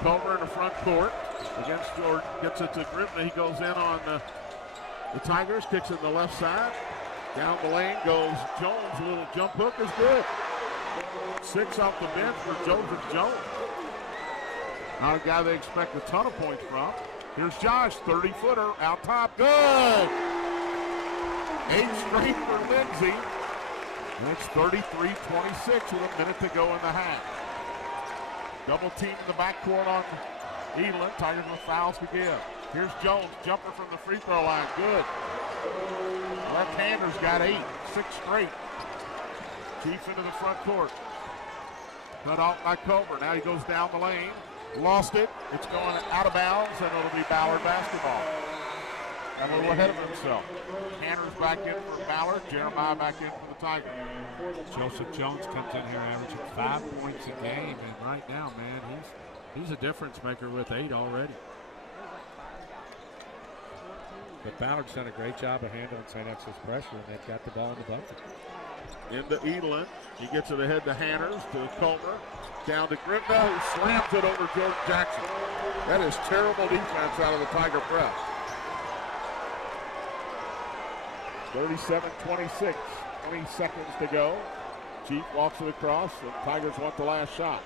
Culver in the front court against Jordan. Gets it to Grivna. He goes in on the Tigers. Kicks it in the left side. Down the lane goes Jones. A little jump hook is good. 6 off the bench for Joseph Jones. Not a guy they expect a ton of points from. Here's Josh, 30-footer, out top, good! 8 straight for Lindsay. And it's 33-26 with a minute to go in the half. Double team in the backcourt on Edelin. Tigers with fouls to give. Here's Jones, jumper from the free throw line, good. Left-hander's got 8, 6 straight. Chief into the front court. Cut off by Culver. Now he goes down the lane. Lost it. It's going out of bounds, and it'll be Ballard basketball. Got a little ahead of himself. Tanner's back in for Ballard. Jeremiah back in for the Tigers. Joseph Jones comes in here averaging 5 points a game, and right now, man, he's a difference maker with 8 already. But Ballard's done a great job of handling St. X's pressure, and they've got the ball in the bucket. Into Edelin. He gets it ahead to Hanners, to Culver. Down to Grivna, who slams it over Jordan Jackson. That is terrible defense out of the Tiger press. 37-26, 20 seconds to go. Chief walks it across, and Tigers want the last shot.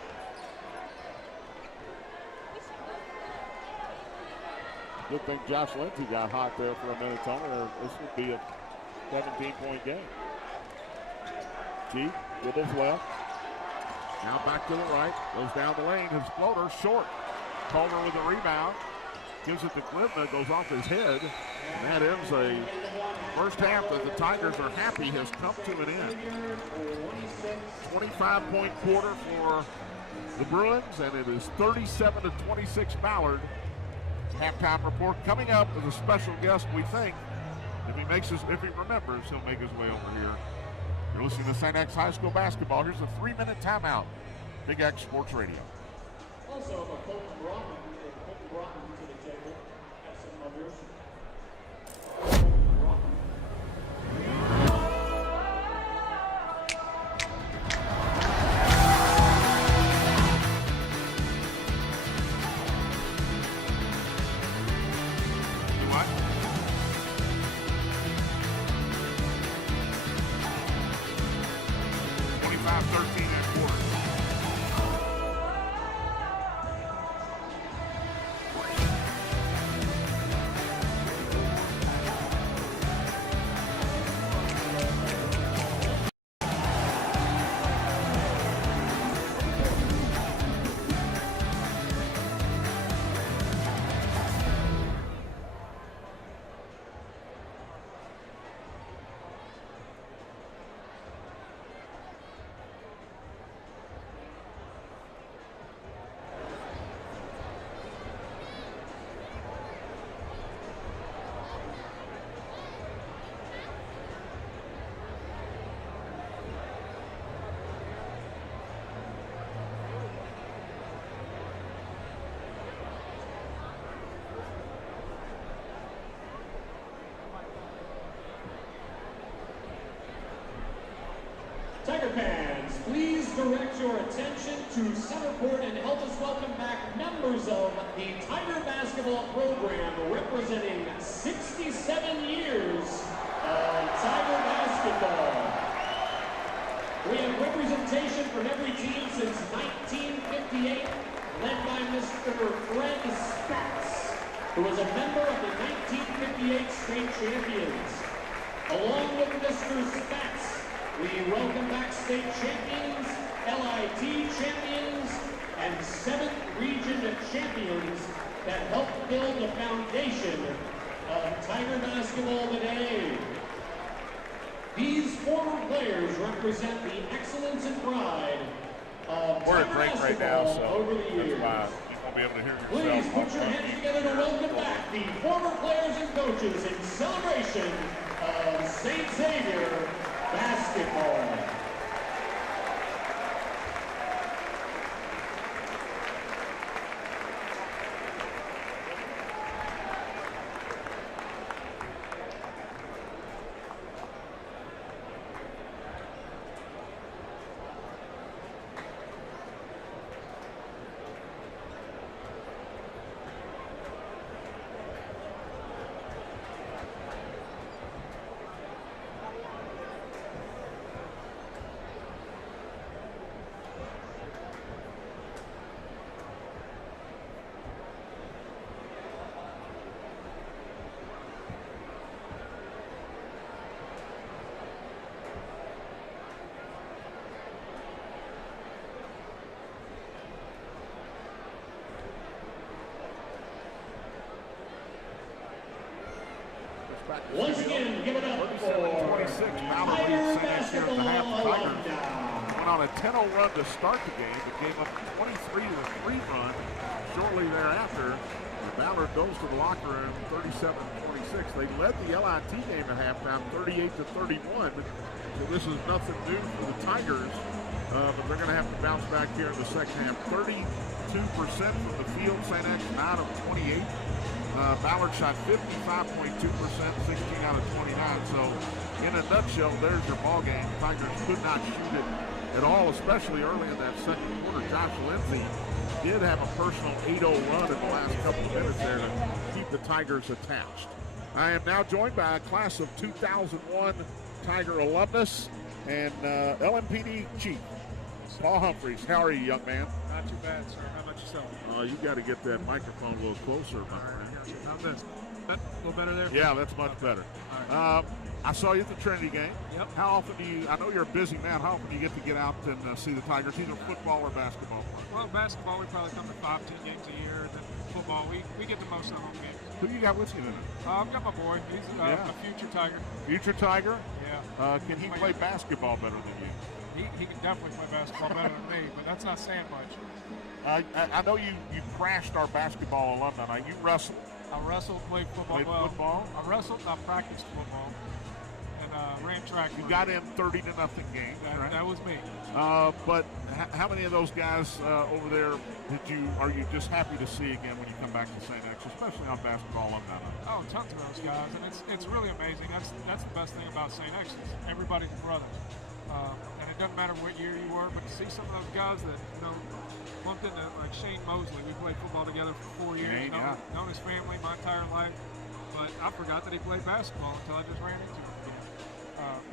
Good thing Josh Lindsay got hot there for a minute, Tony, or this would be a 17-point game. Chief dribbles left. Now back to the right. Goes down the lane. His floater short. Culver with the rebound. Gives it to Glivna. Goes off his head. And that ends a first half that the Tigers are happy has come to an end. 25-point quarter for the Bruins, and it is 37-26 Ballard. Halftime report coming up with a special guest, we think. If he remembers, he'll make his way over here. You're listening to St. X High School basketball. Here's a 3-minute timeout. Big X Sports Radio. Also, a Coach Brockman to the table at some others. 13 and a quarter. Tiger fans, please direct your attention to center court and help us welcome back members of the Tiger basketball program representing 67 years of Tiger basketball. We have representation from every team since 1958, led by Mr. Fred Spatz, who was a member of the 1958 state champions. Along with Mr. Spatz, we welcome back state champions, LIT champions, and 7th region champions that helped build the foundation of Tiger basketball today. These former players represent the excellence and pride of We're Tiger at break right now, basketball so over the that's years. why you won't be able to hear Please yourself. put your hands together to welcome back the former players and coaches in celebration of St. Xavier basketball. Once again, give it up for 37-26. Ballard leads St. X here at the half. The Tigers went on a 10-0 run to start the game, but gave up a 23-3 run shortly thereafter. And Ballard goes to the locker room 37-26. They led the LIT game at halftime 38-31. So this is nothing new for the Tigers, but they're going to have to bounce back here in the second half. 32% from the field. St. X 9 of 28. Ballard shot 55.2%, 16 out of 29. So, in a nutshell, there's your ball game. Tigers could not shoot it at all, especially early in that second quarter. Josh Lindsay did have a personal 8-0 run in the last couple of minutes there to keep the Tigers attached. I am now joined by a class of 2001 Tiger alumnus and LMPD chief, Paul Humphreys. How are you, young man? Not too bad, sir. How about yourself? You got to get that microphone a little closer, my friend. How's this? That a little better there? Yeah, that's much better. All right. I saw you at the Trinity game. Yep. How often do you, I know you're a busy man, how often do you get to get out and see the Tigers, either football or basketball? Well, basketball, we probably come to 5-10 games a year. And then football, we get the most of home games. Who you got with you tonight? I've got my boy. He's a future Tiger. Future Tiger? Yeah. Can he play basketball better than you? He can definitely play basketball better than me, but that's not saying much. I know you crashed our basketball alumni night. You wrestled. I wrestled, played football. Football? I wrestled, I practiced football, and ran track. You got in 30-0 game. Right? That was me. But how many of those guys over there are you just happy to see again when you come back to St. X, especially on basketball alumni night? Oh, tons of those guys, and it's really amazing. That's the best thing about St. X is everybody's brothers. And it doesn't matter what year you were, but to see some of those guys that, lumped into, like Shane Mosley, we played football together for 4 years, known his family my entire life, but I forgot that he played basketball until I just ran into him again.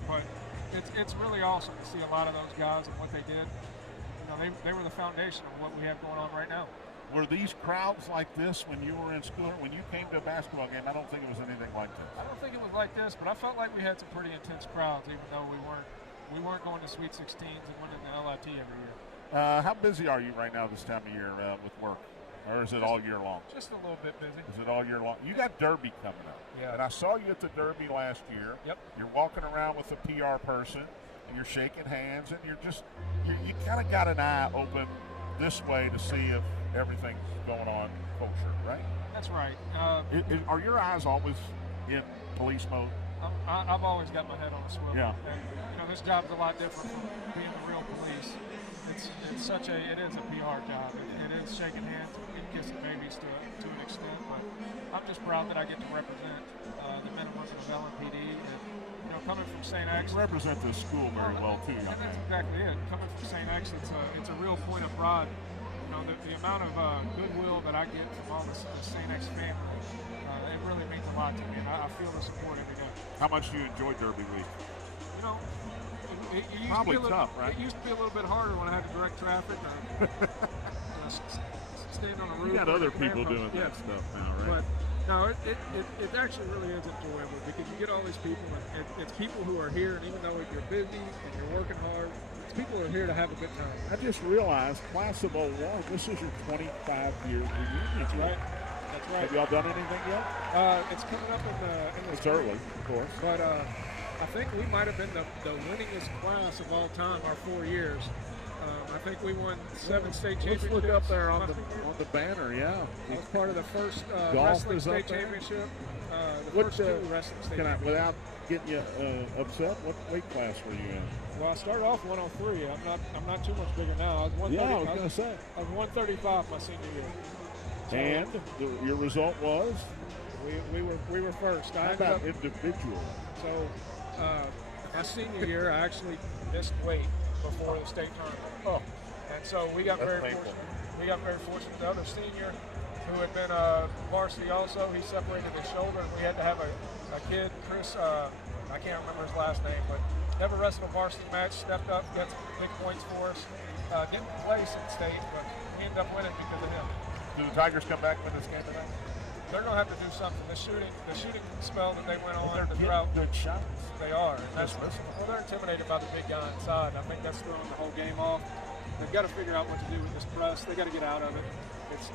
But it's really awesome to see a lot of those guys and what they did. You know, they were the foundation of what we have going on right now. Were these crowds like this when you were in school? When you came to a basketball game, I don't think it was anything like this. I don't think it was like this, but I felt like we had some pretty intense crowds, even though we weren't going to Sweet 16s and winning the LIT every year. How busy are you right now this time of year with work? Or is it all year long? Just a little bit busy. Is it all year long? You got Derby coming up. Yeah. And I saw you at the Derby last year. Yep. You're walking around with a PR person, and you're shaking hands, and you kind of got an eye open this way to see if everything's going on kosher, right? That's right. Are your eyes always in police mode? I've always got my head on a swivel. Yeah. And, you know, this job's a lot different from being the real police. It is a PR job. It is shaking hands and kissing babies to an extent, but I'm just proud that I get to represent the men and women of LMPD. And, you know, coming from St. X, You represent this school very well too, young and that's man. exactly it. Coming from St. X, it's a real point of pride. You know, the amount of goodwill that I get from all the St. X family, it really means a lot to me, and I feel the support every day. How much do you enjoy Derby Week? You know, it used Probably to be tough, right? It used to be a little bit harder when I had to direct traffic. Stand on a roof. You got other command people post. doing Yeah. that stuff now, right? But no, it actually really is enjoyable because you get all these people, and it's people who are here, and even though you're busy and you're working hard, it's people who are here to have a good time. I just realized, class of 01, this is your 25-year reunion. That's right. That's right. Have y'all done anything yet? It's coming up in the It's spring. early, of course. But I think we might have been the winningest class of all time our 4 years. I think we won 7 state championships. Let's look up there on my the senior year. on the banner, yeah. I was part of the first Golf wrestling is up state there? championship. The What, first 2 wrestling state Can I, championships. without getting you upset, what weight class were you in? Well, I started off 103. I'm not too much bigger now. I was 130. Yeah, I was going to say. I was 135 my senior year. So And your result was? we were first. I How ended about up, individual? so my senior year, I actually missed weight before the state tournament. Oh, And so we got That's very painful. fortunate. We got very fortunate. The other senior, who had been varsity also, he separated his shoulder, and we had to have a kid, Chris. I can't remember his last name, but never wrestled a varsity match. Stepped up, got some big points for us. Didn't place in state, but we ended up winning because of him. do the Tigers come back with this game tonight? They're going to have to do something. The shooting spell that they went on, They're the getting drought, good shots. they are. And that's, Just listen. well, they're intimidated by the big guy inside. I think that's throwing the whole game off. They've got to figure out what to do with this press. They got to get out of it.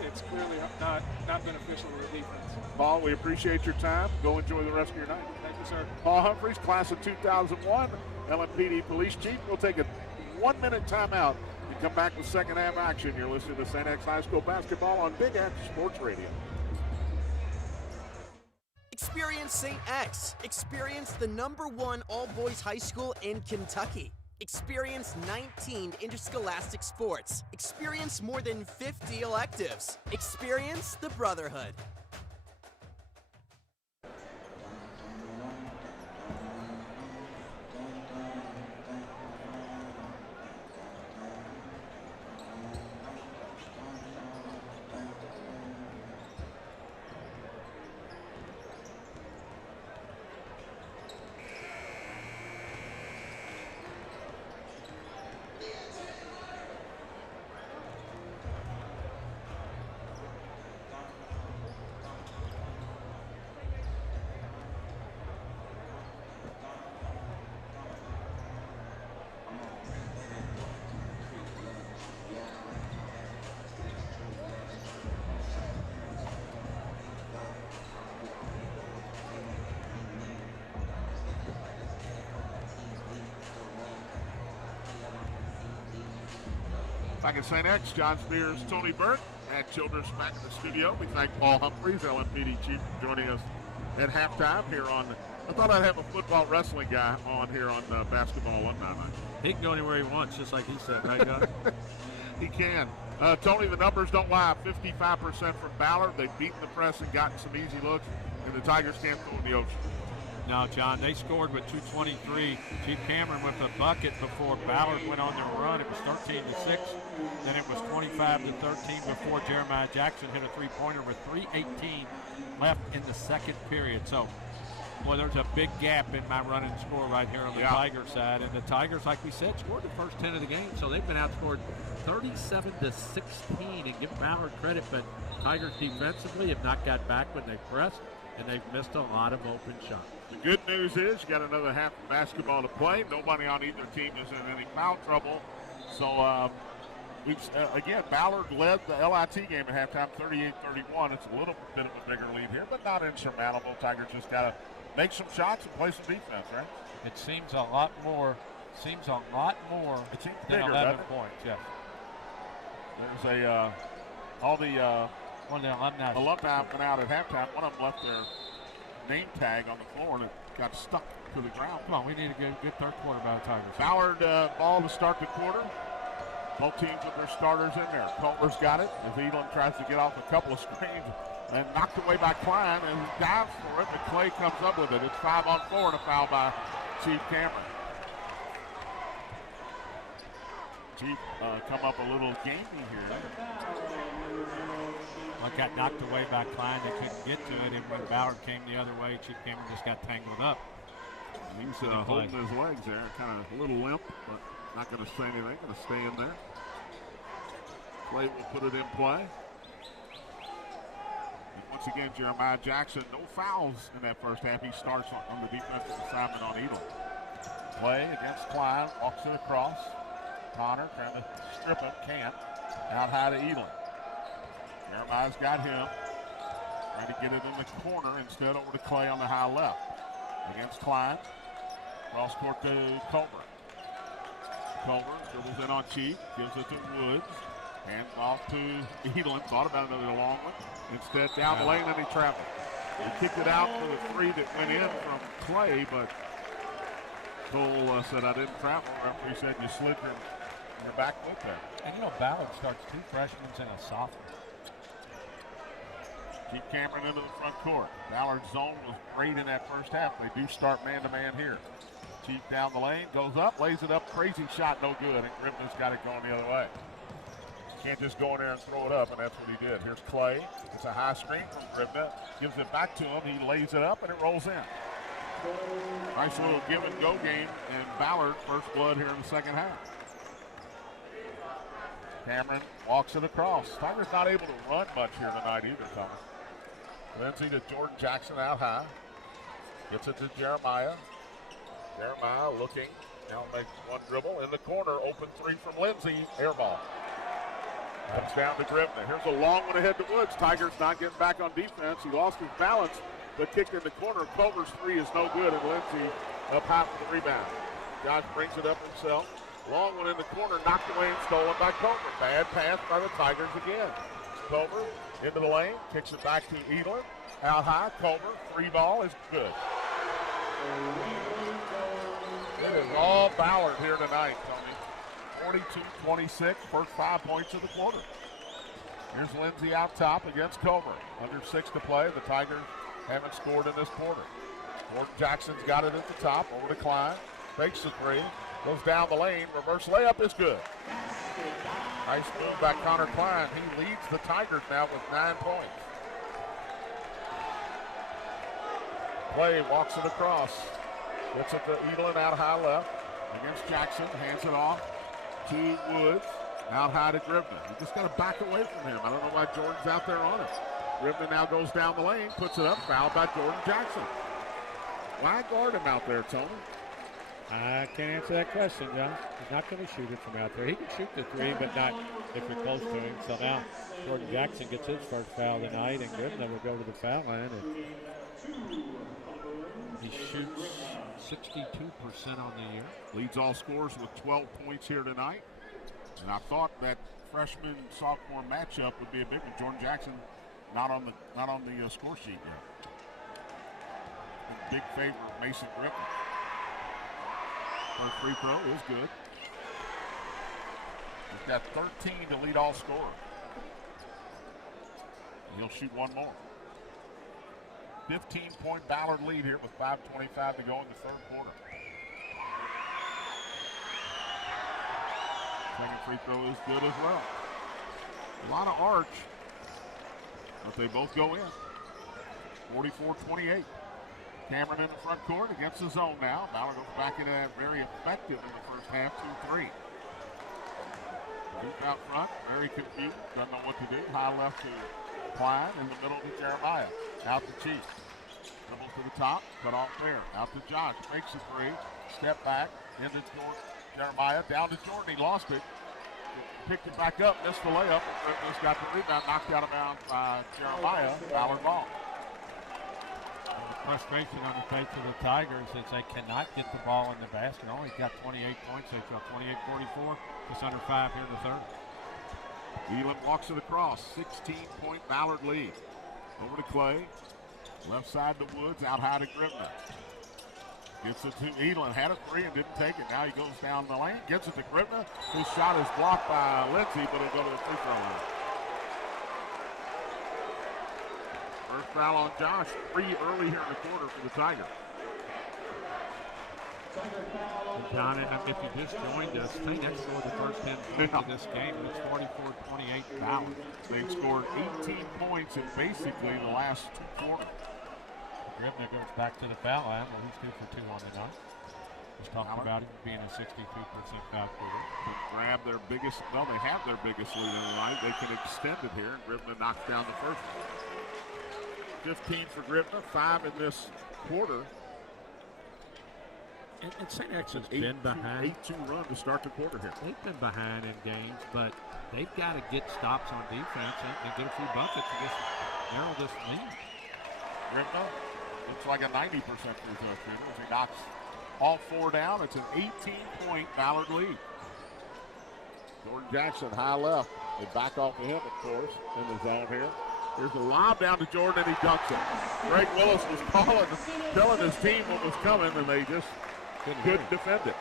It's clearly not beneficial to the defense. Paul, we appreciate your time. Go enjoy the rest of your night. Thank you, sir. Paul Humphreys, class of 2001, LMPD Police Chief. We'll take a 1-minute timeout and come back with second half action. You're listening to St. X High School basketball on Big X Sports Radio. Experience St. X. Experience the #1 all-boys high school in Kentucky. Experience 19 interscholastic sports. Experience more than 50 electives. Experience the brotherhood. Back at St. X, John Spears, Tony Burke, and Childress back in the studio. We thank Paul Humphreys, LMPD Chief, for joining us at halftime here on. I thought I'd have a football wrestling guy on here on Basketball Alumni Night. He can go anywhere he wants, just like he said, right, John? He can. Tony, the numbers don't lie. 55% from Ballard. They've beaten the press and gotten some easy looks, and the Tigers can't throw in the ocean. No, John, they scored with 2:23. Chief Cameron with a bucket before Ballard went on their run. It was 13-6. Then it was 25-13 before Jeremiah Jackson hit a three-pointer with 3:18 left in the second period. So Well, there's a big gap in my running score right here on the Tiger side. And the Tigers, like we said, scored the first 10 of the game. So they've been outscored 37-16. And give Ballard credit, but Tigers defensively have not got back when they pressed, and they've missed a lot of open shots. The good news is you got another half of basketball to play. Nobody on either team is in any foul trouble. So, again, Ballard led the LIT game at halftime, 38-31. It's a little bit of a bigger lead here, but not insurmountable. Tigers just got to make some shots and play some defense, right? It seems a lot more it seems than bigger, 11 points, yes. There's all the alumni went out at halftime. One of them left their name tag on the floor, and it got stuck to the ground. Come on, we need a good third quarter by the Tigers. Ballard ball to start the quarter. Both teams with their starters in there. Culver's got it as Elam tries to get off a couple of screens and knocked away by Klein and dives for it, but Clay comes up with it. It's 5-on-4 and a foul by Chief Cameron. Chief come up a little gamey here. Well, got knocked away by Klein. They couldn't get to it, and when Ballard came the other way, Chief Cameron just got tangled up. He's holding his legs there, kind of a little limp, but not going to say anything. Going to stay in there. Clay will put it in play. And once again, Jeremiah Jackson, no fouls in that first half. He starts on the defensive assignment on Elam. Clay against Klein, walks it across. Connor trying to strip him, can't. Out high to Elam. Jeremiah's got him. Trying to get it in the corner, instead over to Clay on the high left. Against Klein. Cross court to Culver. Culver dribbles in on Chief, gives it to Woods. Hands off to Elam. Thought about another long one. Instead, down the lane, and he traveled. He kicked it out for the three that went in from Clay, but Cole said, I didn't travel. Referee said you slid your back foot there. And Ballard starts 2 freshmen and a sophomore. Keep Cameron into the front court. Ballard's zone was great in that first half. They do start man-to-man here. Chief down the lane, goes up, lays it up, crazy shot, no good, and Griffith's got it going the other way. Can't just go in there and throw it up, and that's what he did. Here's Clay. It's a high screen from Griffith. Gives it back to him. He lays it up, and it rolls in. Nice little give-and-go game, and Ballard first blood here in the second half. Cameron walks it across. Tigers not able to run much here tonight either, Thomas. Lindsey to Jordan Jackson out high. Gets it to Jeremiah. Jeremiah looking. Now makes one dribble. In the corner, open three from Lindsey. Air ball. Comes down to Gribner. Here's a long one ahead to Woods. Tigers not getting back on defense. He lost his balance, but kicked in the corner. Culver's three is no good, and Lindsey up high for the rebound. Josh brings it up himself. Long one in the corner, knocked away and stolen by Culver. Bad pass by the Tigers again. Culver into the lane, kicks it back to Elam. Out high, Culver, three ball is good. It is all Ballard here tonight, Tony. 42-26, first 5 points of the quarter. Here's Lindsey out top against Culver. Under 6 to play. The Tigers haven't scored in this quarter. Jordan Jackson's got it at the top, over to Klein. Fakes the three, goes down the lane, reverse layup is good. Nice move by Connor Klein. He leads the Tigers now with 9 points. Clay walks it across. Gets it to Edelin out high left. Against Jackson, hands it off to Woods. Out high to Gribner. You just got to back away from him. I don't know why Jordan's out there on it. Gribner now goes down the lane, puts it up, fouled by Jordan Jackson. Why guard him out there, Tony? I can't answer that question, John. He's not going to shoot it from out there. He can shoot the three, but not if you're close to him. So now Jordan Jackson gets his first foul tonight, and Gribner will go to the foul line. He shoots 62% on the year. Leads all scorers with 12 points here tonight. And I thought that freshman-sophomore matchup would be a big one. Jordan Jackson not on the score sheet yet. The big favorite of Mason Griffin. First free throw is good. He's got 13 to lead all scorers. He'll shoot one more. 15-point Ballard lead here with 5:25 to go in the third quarter. Second free throw is good as well. A lot of arch, but they both go in. 44-28. Cameron in the front court against the zone now. Ballard goes back into that, very effective in the first half, 2-3. Duke out front, very confused, doesn't know what to do. High left to Klein, in the middle to Jeremiah. Out to Chief. Dribbles to the top, cut off there. Out to Josh, makes the three. Step back, into Jeremiah, down to Jordan, he lost it. Picked it back up, missed the layup. Griffith's got the rebound, knocked out of bounds by Jeremiah. Ballard ball. Frustration on the face of the Tigers is they cannot get the ball in the basket. Only got 28 points. They fell 28-44. Just under 5 here in the third. Elam walks it across. 16-point Ballard lead. Over to Clay. Left side to Woods. Out high to Gribner. Gets it to Elam. Had a three and didn't take it. Now he goes down the lane. Gets it to Gribner. His shot is blocked by Lindsey, but it'll go to the free throw line. First foul on Josh. 3 early here in the quarter for the Tigers. John, and if you just joined us, I think that scored the first 10 points of this game. It's 44-28 Ballard. They've scored 18 points in basically the last 2 quarters. Gribner goes back to the foul line. Well, he's 2 for 2 on the night. Just talking about him being a 62% foul shooter. To grab their biggest, well, they have their biggest lead of the night. They can extend it here, and Gribner knocks down the first one. 15 for Gribner, 5 in this quarter. And St. X has been behind. 8-2 run to start the quarter here. They've been behind in games, but they've got to get stops on defense and get a few buckets to just narrow this lead. Gribner looks like a 90% free throw shooter as he knocks all 4 down. It's an 18-point Ballard lead. Jordan Jackson, high left. They back off of him, of course, in the zone here. There's a lob down to Jordan, and he dunks it. Greg Willis was telling his team what was coming, and they just couldn't defend it.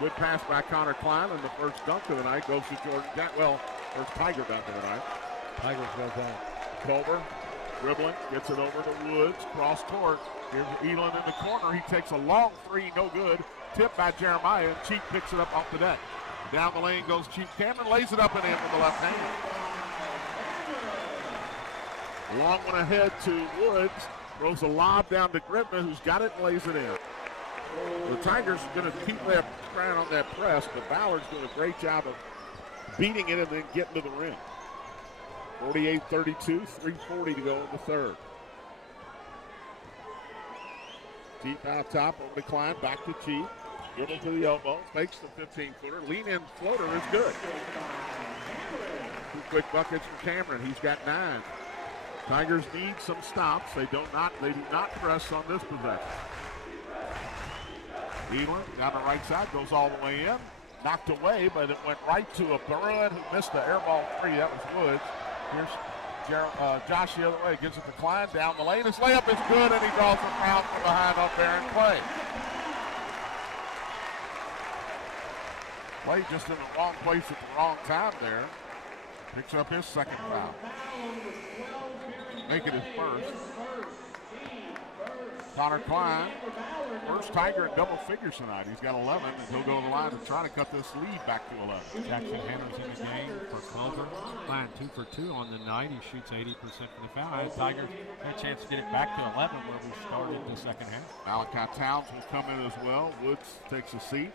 Good pass by Connor Klein, and the first dunk of the night goes to Jordan Jackson. Well, first Tiger dunk of the night. Tigers goes on. Culver dribbling, gets it over to Woods, cross court. Here's Elon in the corner. He takes a long three, no good. Tipped by Jeremiah, and Cheek picks it up off the deck. Down the lane goes Chief Cameron, lays it up and in with the left hand. Long one ahead to Woods, throws a lob down to Gribner, who's got it and lays it in. The Tigers are going to keep their crown on that press, but Ballard's doing a great job of beating it and then getting to the rim. 48-32, 3:40 to go in the third. Chief out top, over to Klein, back to Chief. Dribble to the elbow, fakes the 15-footer. Lean-in floater is good. 2 quick buckets from Cameron. He's got 9. Tigers need some stops. They do not press on this possession. Elam down the right side, goes all the way in. Knocked away, but it went right to a Bruin who missed the air ball 3. That was Woods. Here's Josh the other way. Gives it to Klein down the lane. His layup is good, and he draws a foul from behind on Baron Clay. Clay just in the wrong place at the wrong time there. Picks up his second foul. Make it his first. Connor Klein, first Tiger in double figures tonight. He's got 11, and he'll go to the line to try to cut this lead back to 11. Jackson Hammers in the game for Culver. Klein 2 for 2 on the night. He shoots 80% from the foul line. Tigers have a chance to get it back to 11 where we started the second half. Malachi Towns will come in as well. Woods takes a seat.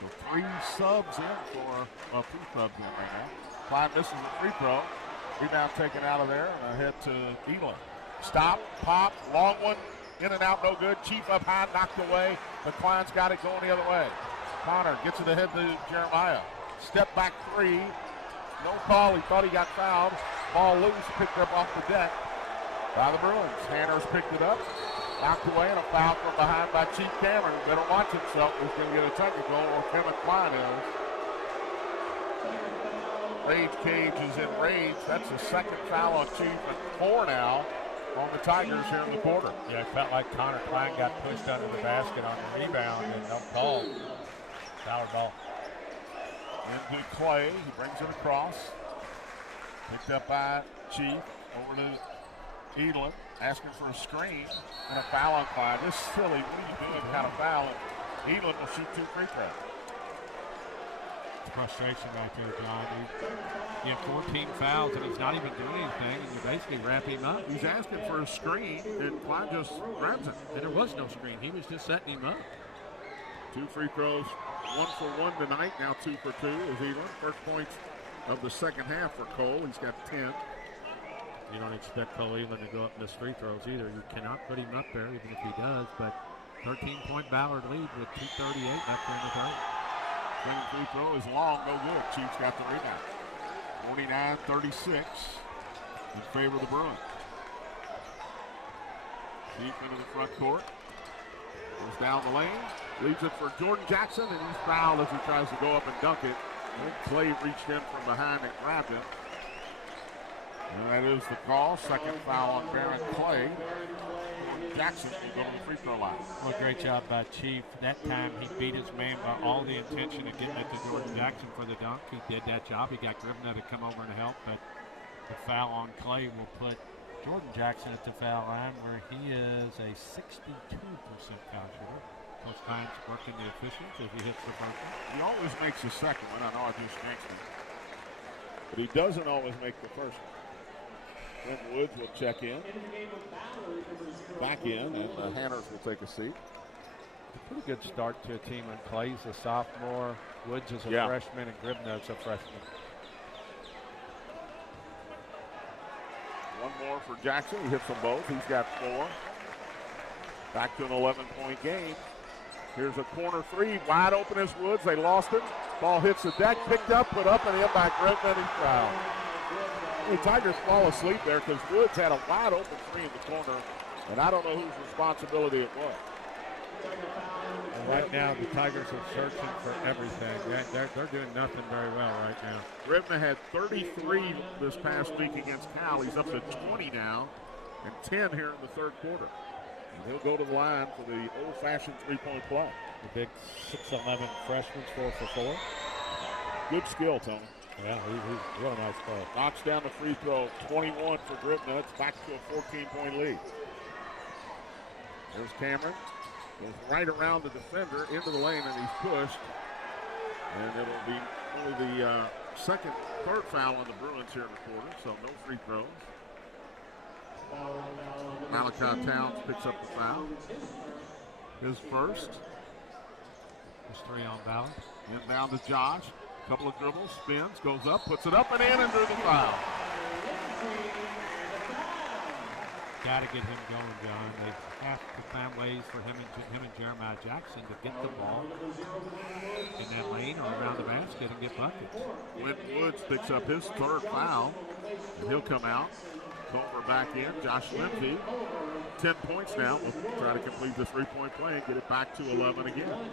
So 3 subs in for 2 subs in right now. Klein misses a free throw. Rebound taken out of there and ahead to Elam. Stop, pop, long one, in and out, no good. Chief up high, knocked away, but Klein's got it going the other way. Connor gets it ahead to Jeremiah. Step back 3, no call, he thought he got fouled. Ball loose, picked up off the deck by the Bruins. Hanners picked it up, knocked away, and a foul from behind by Chief Cameron. Better watch himself, he's going to get a technical, or Kevin Klein is. Rage Cage is enraged. That's the second foul on Chief, and 4 now on the Tigers here in the quarter. Yeah, it felt like Connor Klein got pushed under the basket on the rebound and no call. Foul ball. Into Clay. He brings it across. Picked up by Chief. Over to Elam. Asking for a screen and a foul on Klein. This is silly. What are you doing? Kind of foul. And Elam will shoot 2 free throws. frustration right there, John. You have 14 fouls, and he's not even doing anything, and you basically wrap him up. He's asking for a screen, and Klein just grabs it. And there was no screen. He was just setting him up. 2 free throws, 1 for 1 tonight, now 2 for 2 is Elam. First points of the second half for Cole. He's got 10. You don't expect Cole Elam to go up and miss free throws either. You cannot put him up there, even if he does. But 13-point Ballard lead with 2:38 left in the third. Second free throw is long, no good. Chiefs got the rebound. 49-36 in favor of the Bruins. Chief into the front court. Goes down the lane. Leaves it for Jordan Jackson, and he's fouled as he tries to go up and dunk it. Clay reached in from behind and grabbed it. And that is the call. Second foul on Baron Clay. Jackson will go to the free throw line. Well, great job by Chief. That time he beat his man by all the intention of getting it to Jordan Jackson for the dunk. He did that job. He got Gribna to come over and help, but the foul on Clay will put Jordan Jackson at the foul line where he is a 62% foul shooter. Coach Hines working the officials as he hits the first one. He always makes the second one. I know I just jinxed him. But he doesn't always make the first one. Then Woods will check in. Back in, and the Hanners will take a seat. A pretty good start to a team when Clay's a sophomore, Woods is a freshman, and Gribna's a freshman. One more for Jackson. He hits them both. He's got 4. Back to an 11-point game. Here's a corner three. Wide open is Woods. They lost it. Ball hits the deck. Picked up, put up, and in by Gribna, and he's fouled. The Tigers fall asleep there because Woods had a wide open three in the corner, and I don't know whose responsibility it was. And right now, the Tigers are searching for everything. They're doing nothing very well right now. Gribna had 33 this past week against Cal. He's up to 20 now, and 10 here in the third quarter. And he'll go to the line for the old-fashioned three-point play. The big 6'11" freshman, 4 for 4. Good skill, Tony. Yeah, he's a real nice player. Knocks down the free throw, 21 for Gribna. It's back to a 14-point lead. There's Cameron. Goes right around the defender into the lane, and he's pushed. And it'll be only the third foul on the Bruins here in the quarter, so no free throws. Malachi Towns picks up the foul. His first. There's 3 on Ballard. Inbound to Josh. Couple of dribbles, spins, goes up, puts it up and in, and through the foul. Got to get him going, John. They have to find ways for him and Jeremiah Jackson to get the ball in that lane or around the basket and get buckets. Quentin Woods picks up his third foul, and he'll come out. Culver back in. Josh Lindsey, 10 points now. We'll try to complete the three-point play and get it back to 11 again.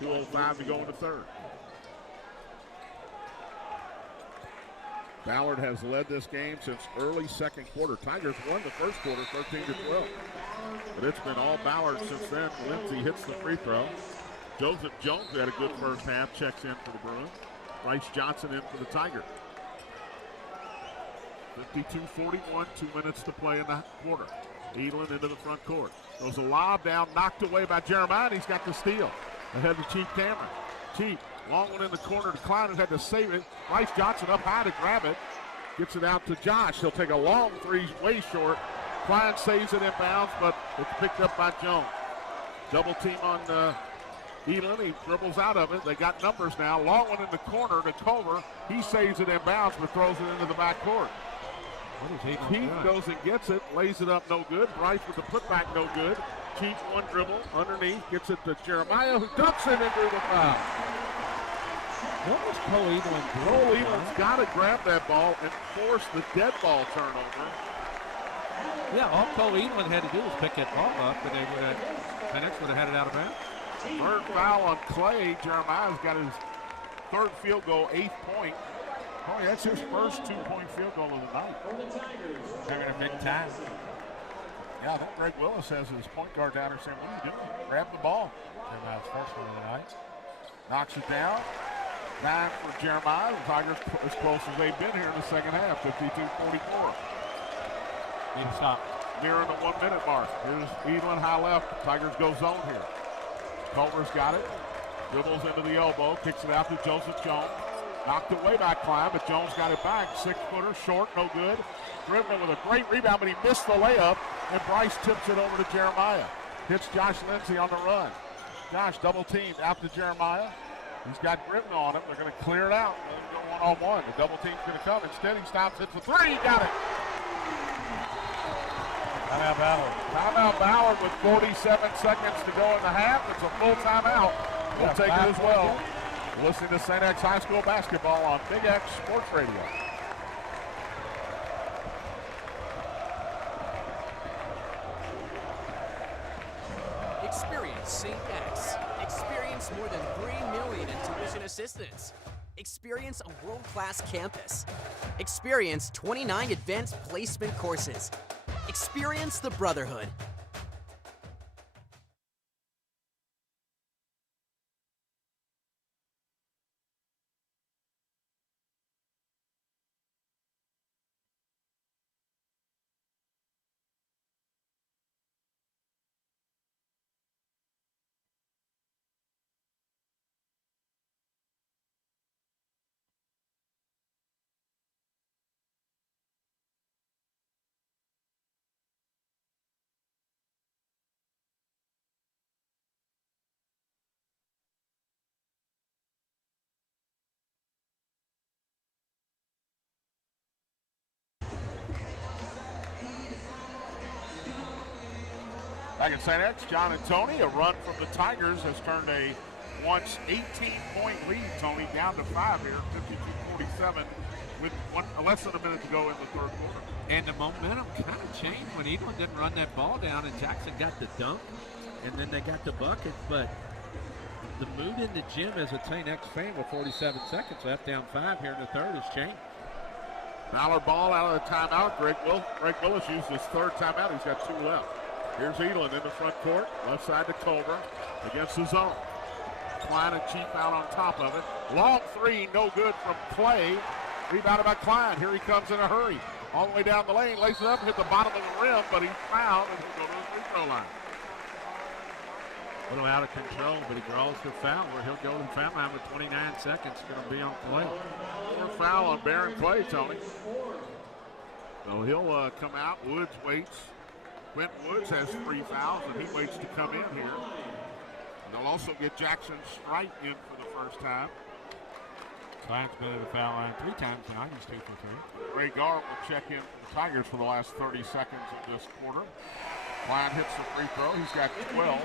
2:05 to go in the third. Ballard has led this game since early second quarter. Tigers won the first quarter 13-12. But it's been all Ballard since then. Lindsey hits the free throw. Joseph Jones, who had a good first half, checks in for the Bruins. Bryce Johnson in for the Tigers. 52-41, 2 minutes to play in the quarter. Edlin into the front court. Goes a lob down, knocked away by Jeremiah, and he's got the steal. Ahead to Chief Cameron. Chief, long one in the corner to Klein, has had to save it. Bryce Johnson up high to grab it. Gets it out to Josh. He'll take a long three, way short. Klein saves it inbounds, but it's picked up by Jones. Double team on Edlin. He dribbles out of it. They got numbers now. Long one in the corner to Culver. He saves it inbounds, but throws it into the backcourt. Chief goes and gets it, lays it up, no good. Bryce with the putback, no good. Chief one dribble underneath, gets it to Jeremiah, who dumps it into the foul. What was Cole Edlin doing? Cole Edlin's got to grab that ball and force the dead ball turnover. Yeah, all Cole Edlin had to do was pick that ball up, and Penix would have had it out of bounds. Third foul on Clay. Jeremiah's got his third field goal, 8th point. Oh, yeah, that's his first 2-point field goal of the night. Having a big time. Yeah, I think Greg Willis has his point guard down there saying, what are you doing? Grab the ball. Jeremiah's first one of the night. Knocks it down. 9 for Jeremiah. The Tigers as close as they've been here in the second half, 52-44. Need to stop. Nearing the 1 minute mark. Here's Edlin high left. Tigers go zone here. Culver's got it. Dribbles into the elbow, kicks it out to Joseph Jones. Knocked away by Klein, but Jones got it back. 6-footer, short, no good. Driven with a great rebound, but he missed the layup, and Bryce tips it over to Jeremiah. Hits Josh Lindsay on the run. Josh double teamed out to Jeremiah. He's got Griffin on him. They're going to clear it out. Let him go one-on-one. The double team's going to come. Instead, he stops, hits the three. Got it. Timeout Ballard. Timeout Ballard with 47 seconds to go in the half. It's a full timeout. We'll take it as well. Listening to St. X High School basketball on Big X Sports Radio. Experience St. X. Experience more than $3 million in tuition assistance. Experience a world-class campus. Experience 29 advanced placement courses. Experience the brotherhood. Back at St. X, John and Tony. A run from the Tigers has turned a once 18-point lead, Tony, down to 5 here, 52-47, with less than a minute to go in the third quarter. And the momentum kind of changed when Edelman didn't run that ball down, and Jackson got the dunk, and then they got the bucket. But the mood in the gym as a St. X fan with 47 seconds left, down 5 here in the third, has changed. Ballard ball out of the timeout. Greg Willis used his third timeout. He's got 2 left. Here's Edelman in the front court, left side to Culver against the zone. Klein and Chief out on top of it. Long three, no good from Clay. Rebounded by Klein. Here he comes in a hurry. All the way down the lane, laces it up, hit the bottom of the rim, but he's fouled and he'll go to the free throw line. A little out of control, but he draws the foul where he'll go to the foul line with 29 seconds. Going to be on Clay. More foul on Barron Clay, Tony. So he'll come out. Woods waits. Quentin Woods has 3 fouls, and he waits to come in here. And they'll also get Jackson Strite in for the first time. Klein's been at the foul line 3 times tonight. He's 2 for 3. Ray Garr will check in for the Tigers for the last 30 seconds of this quarter. Klein hits the free throw. He's got 12.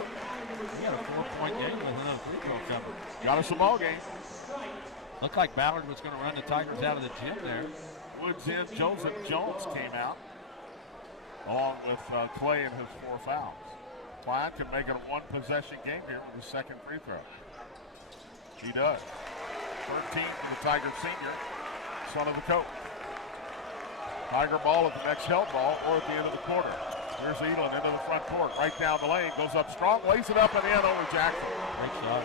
He had a 4-point game with another free throw cover. Got us a ball game. Looked like Ballard was going to run the Tigers out of the gym there. Woods in. Joseph Jones came out, along with Clay and his 4 fouls. Klein can make it a 1-possession game here with his second free throw. He does. 13 for the Tiger senior, son of the coach. Tiger ball at the next held ball or at the end of the quarter. Here's Edelman into the front court, right down the lane, goes up strong, lays it up and in over Jackson. Great shot.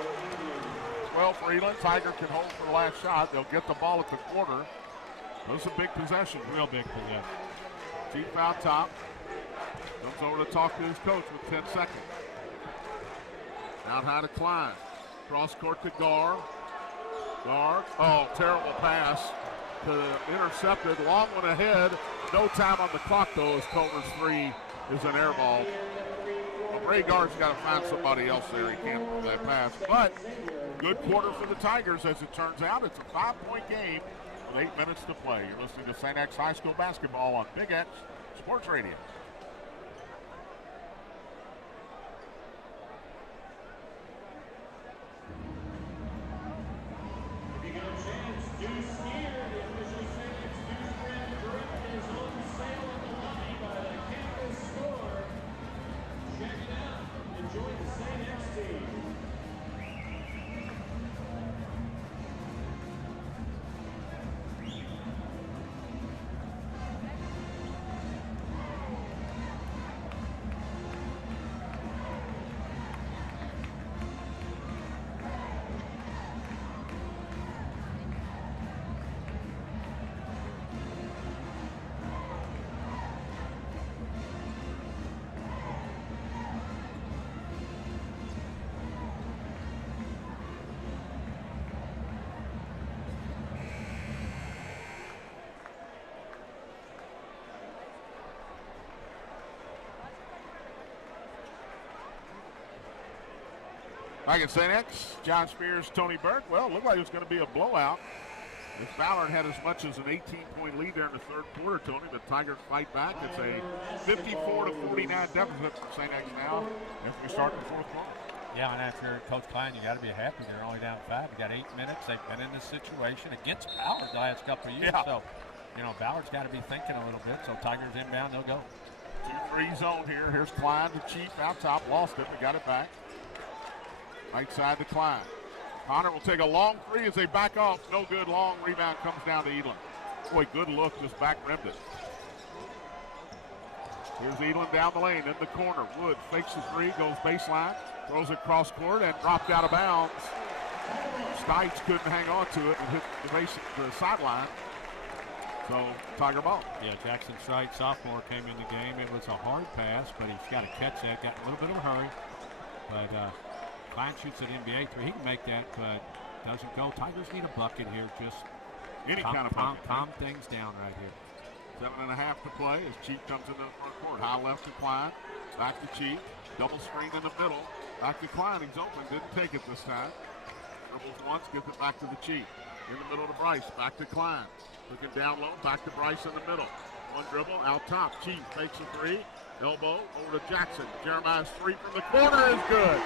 12 for Edelman. Tiger can hold for the last shot. They'll get the ball at the quarter. Those are big possessions. Real big possession. Chief out top. Comes over to talk to his coach with 10 seconds. Out high to Klein. Cross court to Garr. Garr. Oh, terrible pass. Intercepted. Long one ahead. No time on the clock, though, as Culver's 3 is an air ball. Well, Ray Garr's got to find somebody else there. He can't do that pass. But good quarter for the Tigers, as it turns out. It's a 5-point game with 8 minutes to play. You're listening to St. X High School basketball on Big X Sports Radio. Back at St. X, John Spears, Tony Burke. Well, it looked like it was going to be a blowout. If Ballard had as much as an 18-point lead there in the third quarter, Tony, the Tigers fight back. It's a 54-49 deficit for St. X now as we start the fourth quarter. Yeah, and if you're Coach Klein, you got to be happy. They're only down 5. You got 8 minutes. They've been in this situation against Ballard the last couple of years. Yeah. So, Ballard's got to be thinking a little bit. So Tigers inbound, they'll go. 2-3 zone here. Here's Klein to Chief out top. Lost it, but got it back. Right side to Klein. Connor will take a long three as they back off. No good. Long rebound comes down to Elam. Boy, good look. Just back rimmed it. Here's Elam down the lane in the corner. Wood fakes the three, goes baseline, throws it cross court, and dropped out of bounds. Stites couldn't hang on to it and hit the sideline. So, Tiger ball. Yeah, Jackson Stites, sophomore, came in the game. It was a hard pass, but he's got to catch that. Got a little bit of a hurry. But Klein shoots an NBA three. He can make that, but doesn't go. Tigers need a bucket here. Just Any kind of bucket. calm things down right here. 7.5 to play as Chief comes into the front court. High left to Klein. Back to Chief. Double screen in the middle. Back to Klein. He's open. Didn't take it this time. Dribbles once. Gives it back to the Chief. In the middle to Bryce. Back to Klein. Looking down low. Back to Bryce in the middle. One dribble. Out top. Chief fakes a three. Elbow over to Jackson. Jeremiah's three from the corner is good.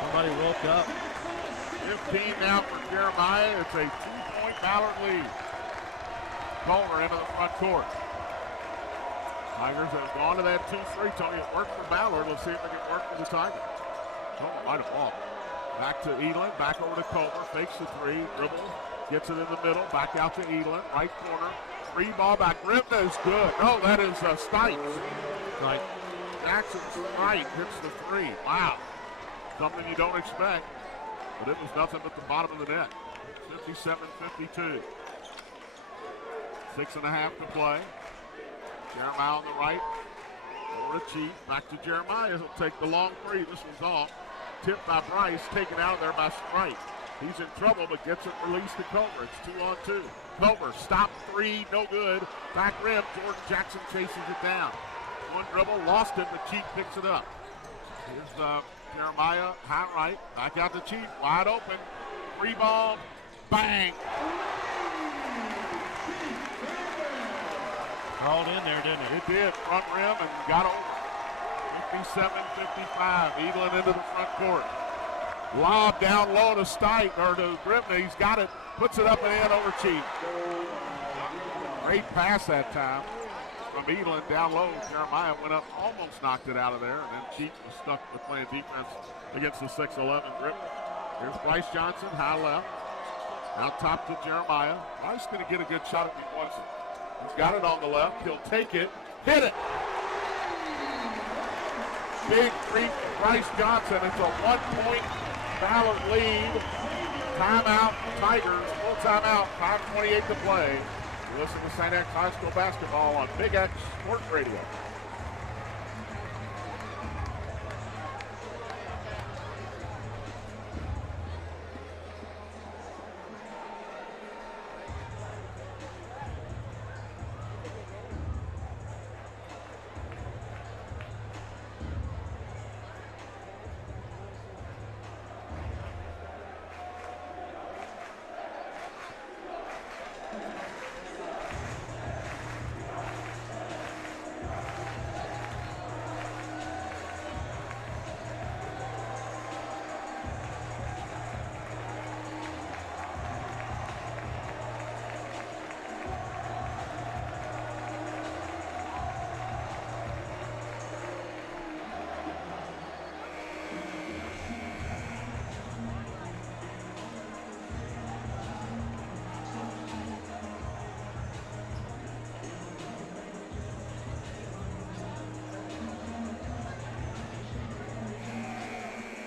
Somebody woke up. 15 now for Jeremiah. It's a 2-point Ballard lead. Culver into the front court. Tigers have gone to that 2-3. Tony, it worked for Ballard. Let's see if it can work for the Tigers. Culver might have fallen. Back to Elam. Back over to Culver. Fakes the three. Dribble. Gets it in the middle. Back out to Elam. Right corner. Three ball back. Rim is good. No, that is Stites. Right. Jackson's right. Hits the three. Wow. Something you don't expect. But it was nothing but the bottom of the net. 57-52. 6.5 to play. Jeremiah on the right. Over to Chief. Back to Jeremiah. He'll take the long three. This one's off. Tipped by Bryce. Taken out of there by Strite. He's in trouble, but gets it released to Culver. It's 2-on-2. Culver, stop three. No good. Back rim. Jordan Jackson chases it down. One dribble. Lost it, but Chief picks it up. Here's Jeremiah. High right. Back out to Chief. Wide open. Free ball. Bang. Crawled in there, didn't it? It did. Front rim and got over. 57-55. Eagling into the front court. Lob down low to Stite, or to Grimney. He's got it. Puts it up and in over Chief. Great pass that time from Eagling down low. Jeremiah went up, almost knocked it out of there, and then Chief was stuck with playing defense against the 6'11 Grimney. Here's Bryce Johnson, high left. Out top to Jeremiah. Bryce going to get a good shot if he wants it. He's got it on the left. He'll take it. Hit it. Big three from Bryce Johnson. It's a 1-point Ballard lead. Timeout, Tigers. Full timeout. 5:28 to play. You listen to St. X High School basketball on Big X Sports Radio.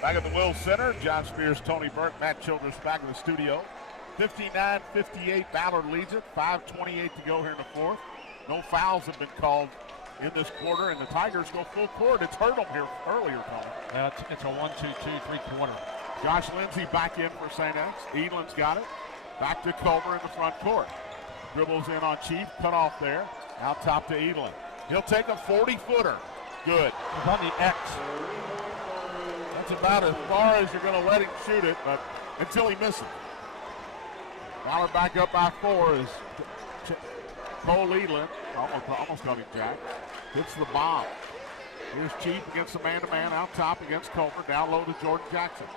Back at the Wills Center, John Spears, Tony Burke, Matt Childress back in the studio. 59-58, Ballard leads it. 5:28 to go here in the fourth. No fouls have been called in this quarter, and the Tigers go full court. It's hurt them here earlier, Tony. Yeah, it's a 1-2-2, three-quarter. Josh Lindsay back in for St. X. Elam's got it. Back to Culver in the front court. Dribbles in on Chief, cut off there. Out top to Elam. He'll take a 40-footer. Good. It was on the X. That's about as far as you're going to let him shoot it, but until he misses. Ballard back up by 4 is Cole Leland. Almost got him, Jack. Hits the bomb. Here's Chief against the man-to-man out top against Culver. Down low to Jordan Jackson.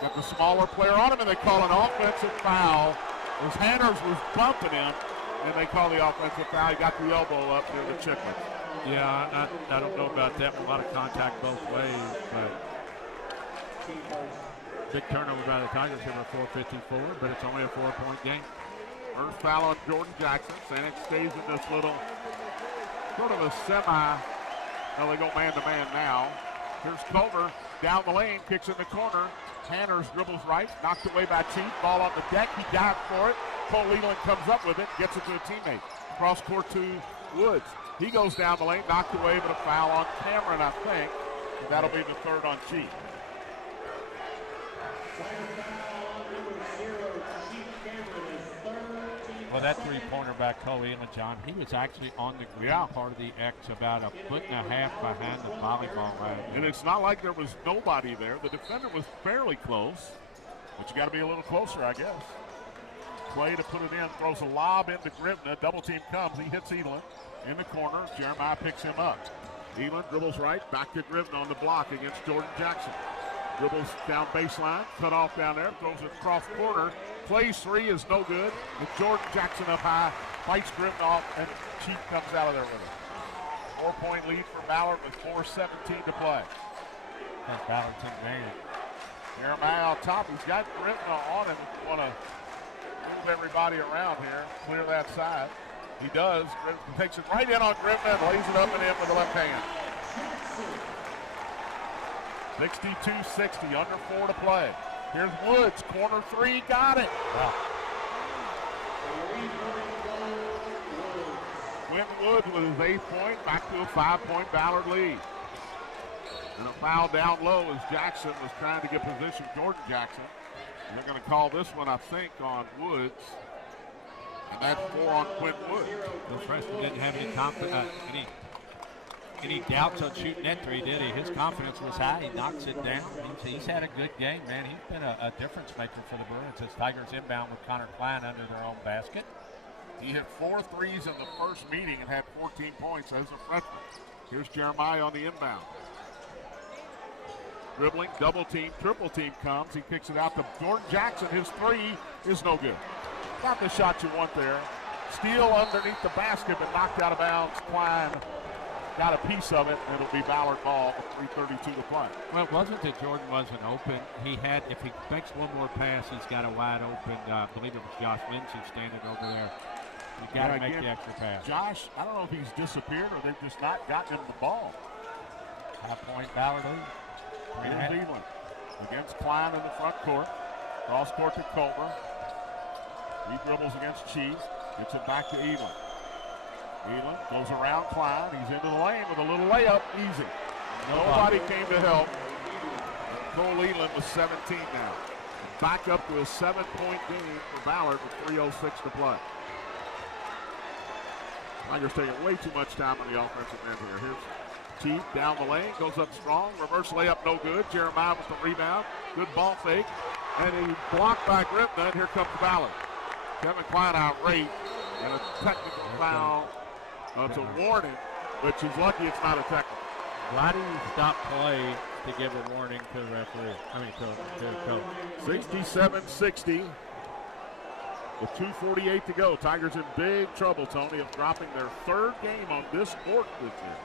Got the smaller player on him, and they call an offensive foul. As Hanners was bumping him, and they call the offensive foul. He got the elbow up near the Chicklets. Yeah, I don't know about that. A lot of contact both ways, but big turnover by the Tigers here with 4:54, but it's only a 4-point game. First foul on Jordan Jackson. Sanex stays in this little sort of a semi. Well, they go man-to-man now. Here's Culver down the lane, kicks in the corner. Hanners dribbles right, knocked away by Chief. Ball on the deck, he dived for it. Cole Leland comes up with it, gets it to a teammate. Cross court to Woods. He goes down the lane, knocked away, but a foul on Cameron, I think. And that'll be the third on Chief. Well, that three-pointer by Cole Leland, John, he was actually on the green part of the X, about a foot and a half behind the volleyball line. And it's not like there was nobody there. The defender was fairly close, but you got to be a little closer, I guess. Clay to put it in, throws a lob into Gribna. Double team comes, he hits Elin in the corner. Jeremiah picks him up. Elin dribbles right, back to Gribna on the block against Jordan Jackson. Dribbles down baseline, cut off down there, throws it across corner. Clay's three is no good. And Jordan Jackson up high, fights Gribna off, and Chief comes out of there with it. 4-point lead for Ballard with 4:17 to play. That's Ballard's advantage. Jeremiah out top, he's got Gribna on him. Want to move everybody around here, clear that side. He does. Gribna takes it right in on Gribna and lays it up and in with the left hand. 62-60, under 4 to play. Here's Woods, corner three, got it. Wow. Quentin Woods with his 8th point, back to a 5-point Ballard lead. And a foul down low as Jackson was trying to get position, Jordan Jackson. And they're going to call this one, I think, on Woods. And that's 4 on Quentin Woods. The freshman didn't have any doubts on shooting that three, did he? His confidence was high. He knocks it down. He's had a good game, man. He's been a difference maker for the Bruins as Tigers inbound with Connor Klein under their own basket. He hit 4 threes in the first meeting and had 14 points as a freshman. Here's Jeremiah on the inbound. Dribbling, double team, triple team comes. He kicks it out to Jordan Jackson. His three is no good. Not the shot you want there. Steal underneath the basket, but knocked out of bounds. Klein got a piece of it, and it'll be Ballard ball with 3:32 to play. Well, it wasn't that Jordan wasn't open. He had, if he makes one more pass, he's got a wide open, I believe it was Josh Lindsey standing over there. You got to make the extra pass. Josh, I don't know if he's disappeared or they've just not gotten him the ball. 5-point Ballard lead. Here's Elin against Klein in the front court. Cross court to Culver. He dribbles against Chief. Gets it back to Elin. Elin goes around Klein. He's into the lane with a little layup. Easy. Nobody came to help. Cole Elin with 17 now. Back up to a 7-point game for Ballard with 3:06 to play. Tigers taking way too much time on the offensive end here. Here's Chief down the lane, goes up strong. Reverse layup, no good. Jeremiah with the rebound. Good ball fake. And he blocked by Gribna, and here comes Ballard. Kevin Klein irate, and a technical foul. It's a warning, but she's lucky it's not a technical. Why do you stop play to give a warning to the referee? To the coach. 67-60. With 2:48 to go. Tigers in big trouble, Tony, of dropping their 3rd game on this court this year.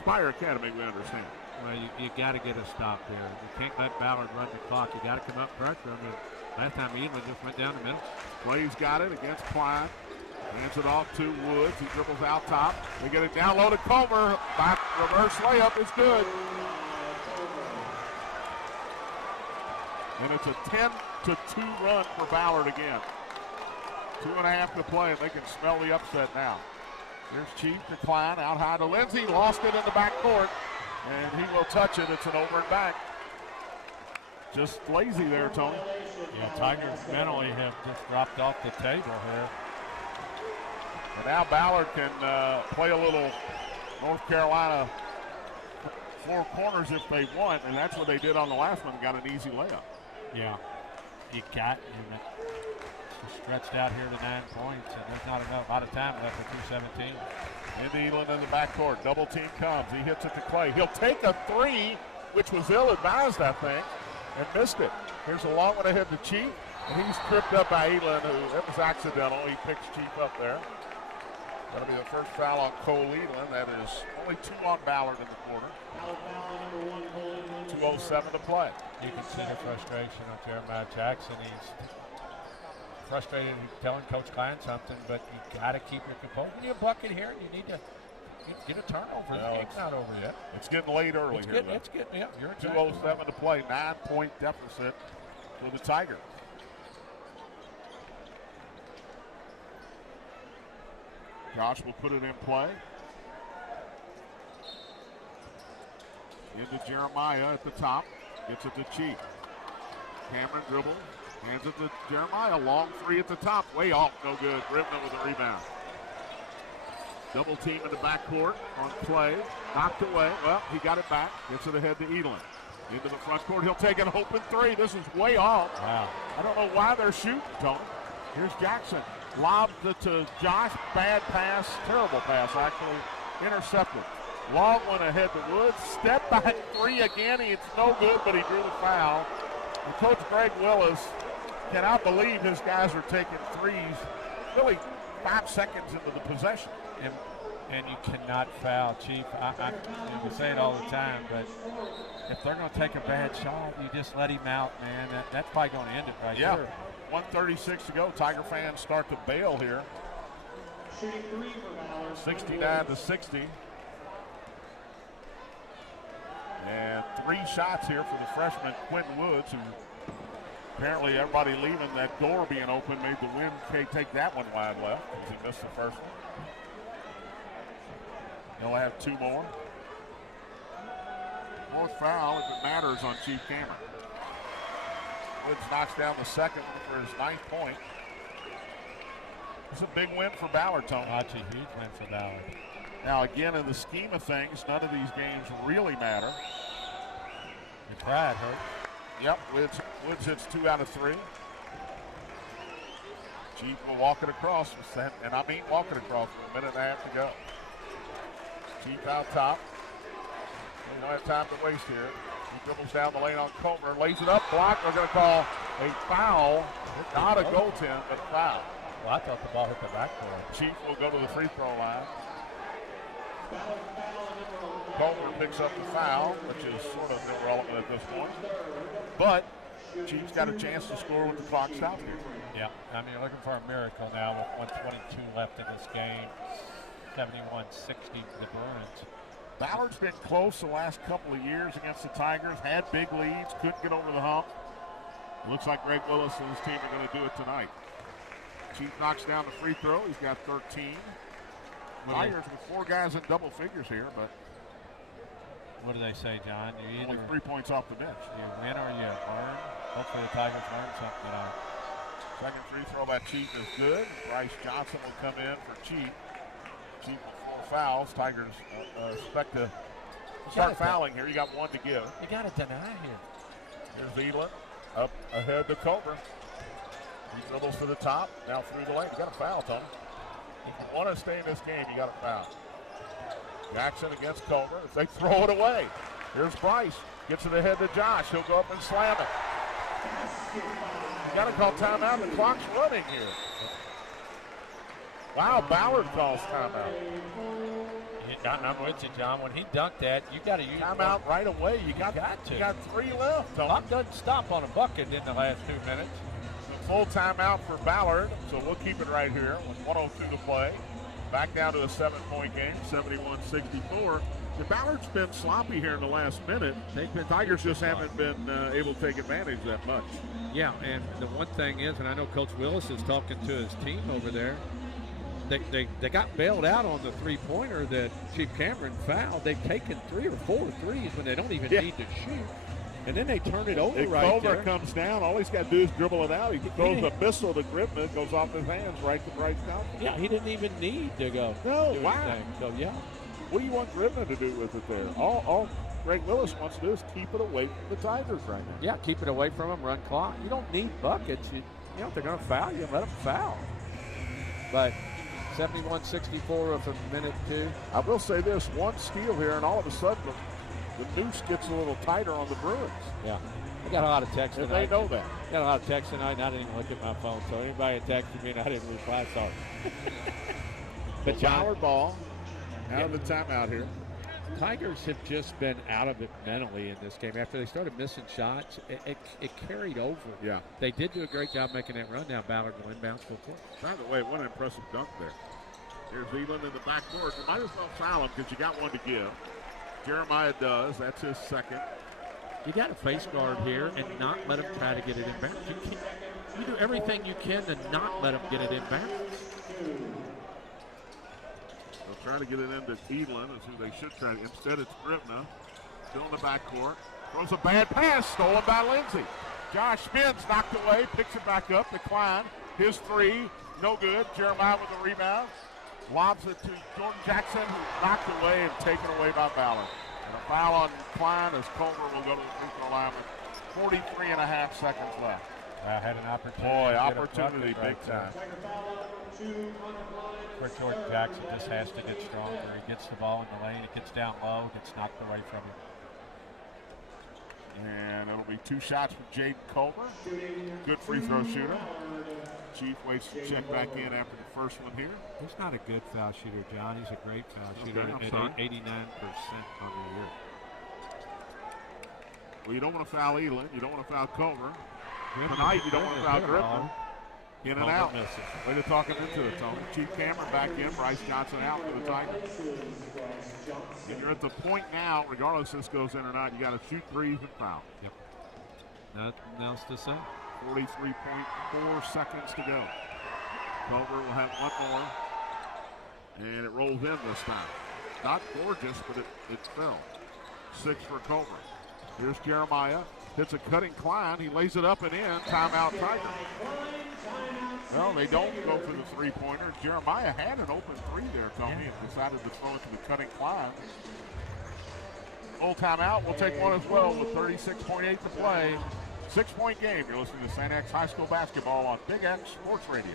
Spire Academy, we understand. Well, you got to get a stop there. You can't let Ballard run the clock. You got to come up pressure. I mean, last time Elin just went down the middle. Clay's got it against Klein. Hands it off to Woods. He dribbles out top. They get it down low to Culver. Back reverse layup is good. And it's a 10-2 run for Ballard again. 2.5 to play, and they can smell the upset now. There's Chief to Klein, out high to Lindsey. Lost it in the back court, and he will touch it. It's an over and back. Just lazy there, Tony. Yeah, Tigers mentally have just dropped off the table here. And now Ballard can play a little North Carolina four corners if they want, and that's what they did on the last one. Got an easy layup. Yeah. You got and stretched out here to 9 points, and there's not enough. A lot of time left for 2:17. Into Elam in the backcourt. Double team comes. He hits it to Clay. He'll take a three, which was ill-advised, I think, and missed it. Here's a long one ahead to Chief, and he's tripped up by Elam, who that was accidental. He picks Chief up there. That'll be the first foul on Cole Elam. That is only 2 on Ballard in the quarter. 2:07 to play. You can see the frustration on Jeremiah Jackson. He's frustrated. He's telling Coach Klein something, but you got to keep your composure. You need a bucket here. You need to get a turnover. The game's not over yet. It's getting late early It's here. getting, yeah, you're exactly 2:07 to play. 9-point deficit for the Tigers. Josh will put it in play. Into Jeremiah at the top. Gets it to Chief. Cameron dribble. Hands it to Jeremiah. Long three at the top. Way off. No good. Rivna with a rebound. Double team in the backcourt on Clay. Knocked away. Well, he got it back. Gets it ahead to Elam. Into the front court. He'll take an open three. This is way off. Wow. I don't know why they're shooting, Tony. Here's Jackson. Lobbed it to Josh. Bad pass. Terrible pass, actually. Intercepted. Long one ahead to Woods. Step back three again. It's no good, but he drew the foul. And Coach Greg Willis cannot believe his guys are taking threes really 5 seconds into the possession. And you cannot foul, Chief. We say it all the time, but if they're going to take a bad shot, you just let him out, man. That's probably going to end it right there. 1:36 to go. Tiger fans start to bail here. 69-60. And 3 shots here for the freshman Quentin Woods, who apparently everybody leaving that door being open made the wind take that one wide left because he missed the first one. He'll have 2 more. 4th foul, if it matters, on Chief Cameron. Woods knocks down the second for his 9th point. It's a big win for Ballard, Tony. That's a huge win for Ballard. Now, again, in the scheme of things, none of these games really matter. Your pride hurts. Yep, Woods hits 2 out of 3. Chief will walk it across, and I mean walk it across with a minute and a half to go. Chief out top. We don't have time to waste here. He dribbles down the lane on Comer, lays it up, blocked. They're going to call a foul. Not a goaltend, but a foul. Well, I thought the ball hit the backboard. Chief will go to the free throw line. Comer picks up the foul, which is sort of irrelevant at this point. But Chief's got a chance to score with the clock stopped here. Yeah, I mean, you're looking for a miracle now with 1:22 left in this game. 71-60 the Bruins. Ballard's been close the last couple of years against the Tigers, had big leads, couldn't get over the hump. Looks like Greg Willis and his team are going to do it tonight. Chief knocks down the free throw. He's got 13. Tigers with 4 guys in double figures here, but what do they say, John? You only either 3 points off the bench. you win or you learn. Hopefully the Tigers learn something tonight. Second free throw by Chief is good. Bryce Johnson will come in for Chief. Chief with 4 fouls. Tigers expect to start fouling here. You got 1 to give. You got to deny here. Here's Elam up ahead to Comer. He dribbles to the top, now through the lane. You got a foul, Tony. If you want to stay in this game, you got a foul. Jackson against Comer. If they throw it away, here's Bryce. Gets it ahead to Josh. He'll go up and slam it. You got to call timeout. The clock's running here. Wow, Ballard calls timeout. I'm with you, John. When he dunked that, you got to use Timeout right away. You got to. You got 3 left. Tony. Clock doesn't stop on a bucket in the last 2 minutes. Full timeout for Ballard, so we'll keep it right here with 1:02 to play. Back down to a 7-point game, 71-64. The Ballard's been sloppy here in the last minute. The Tigers just haven't been able to take advantage that much. Yeah, and the one thing is, and I know Coach Willis is talking to his team over there, they got bailed out on the three-pointer that Chief Cameron fouled. They've taken 3 or 4 threes when they don't even need to shoot. And then they turn it over right there. Comes down. All he's got to do is dribble it out. He throws a missile to Gribna. It goes off his hands right to Bryce Johnson. Yeah, he didn't even need to go. No, do why? anything. So, yeah. What do you want Gribna to do with it there? All Greg Willis wants to do is keep it away from the Tigers right now. Yeah, keep it away from them, run clock. You don't need buckets. You know, if they're going to foul you, let them foul. But 71-64 with a minute 2. I will say this, one steal here, and all of a sudden the noose gets a little tighter on the Bruins. Yeah. I got a lot of texts tonight. And they know that. I got a lot of texts tonight, and I didn't even look at my phone. So anybody that texted me and I didn't reply, sorry. But Ballard ball out of the timeout here. Tigers have just been out of it mentally in this game. After they started missing shots, it carried over. Yeah. They did do a great job making that run. Now Ballard will inbounds full court. By the way, what an impressive dunk there. Here's Eland in the backcourt. You might as well foul him because you got one to give. Jeremiah does. That's his second. You got to face guard here and not let him try to get it inbounds. You do everything you can to not let him get it inbounds. They'll try to get it into Eland, is who they should try to. Instead, it's Gribna. Still in the backcourt. Throws a bad pass, stolen by Lindsey. Josh spins, knocked away, picks it back up. Decline. His three, no good. Jeremiah with the rebound. Lobs it to Jordan Jackson, who knocked away and taken away by Ballard. And a foul on Klein as Culver will go to the free throw line with 43.5 seconds left. Had an opportunity. Boy, to get a opportunity bucket big time. Quick Jordan Jackson just has to get stronger. He gets the ball in the lane, it gets down low, gets knocked away from him. And it'll be 2 shots from Jaden Culver. Good free throw shooter. Chief waits to check back in after the first one here. He's not a good foul shooter, John. He's a great foul shooter I'm at sorry. 89% on the year. Well, you don't want to foul Eland. You don't want to foul Culver. Tonight, you don't want to foul Griffin. In and out. Way to talk him into it, Tony. Chief Cameron back in. Bryce Johnson out for the Tigers. And you're at the point now, regardless if this goes in or not, you got to shoot threes and foul. Yep. Nothing else to say. 43.4 seconds to go. Culver will have one more. And it rolls in this time. Not gorgeous, but it fell. 6 for Culver. Here's Jeremiah. Hits a cutting Klein. He lays it up and in. Timeout Tigers. Well, they don't go for the three-pointer. Jeremiah had an open three there, Tony, and decided to throw it to the cutting Klein. Full timeout. We'll take one as well with 36.8 to play. 6-point game. You're listening to St. X High School basketball on Big X Sports Radio.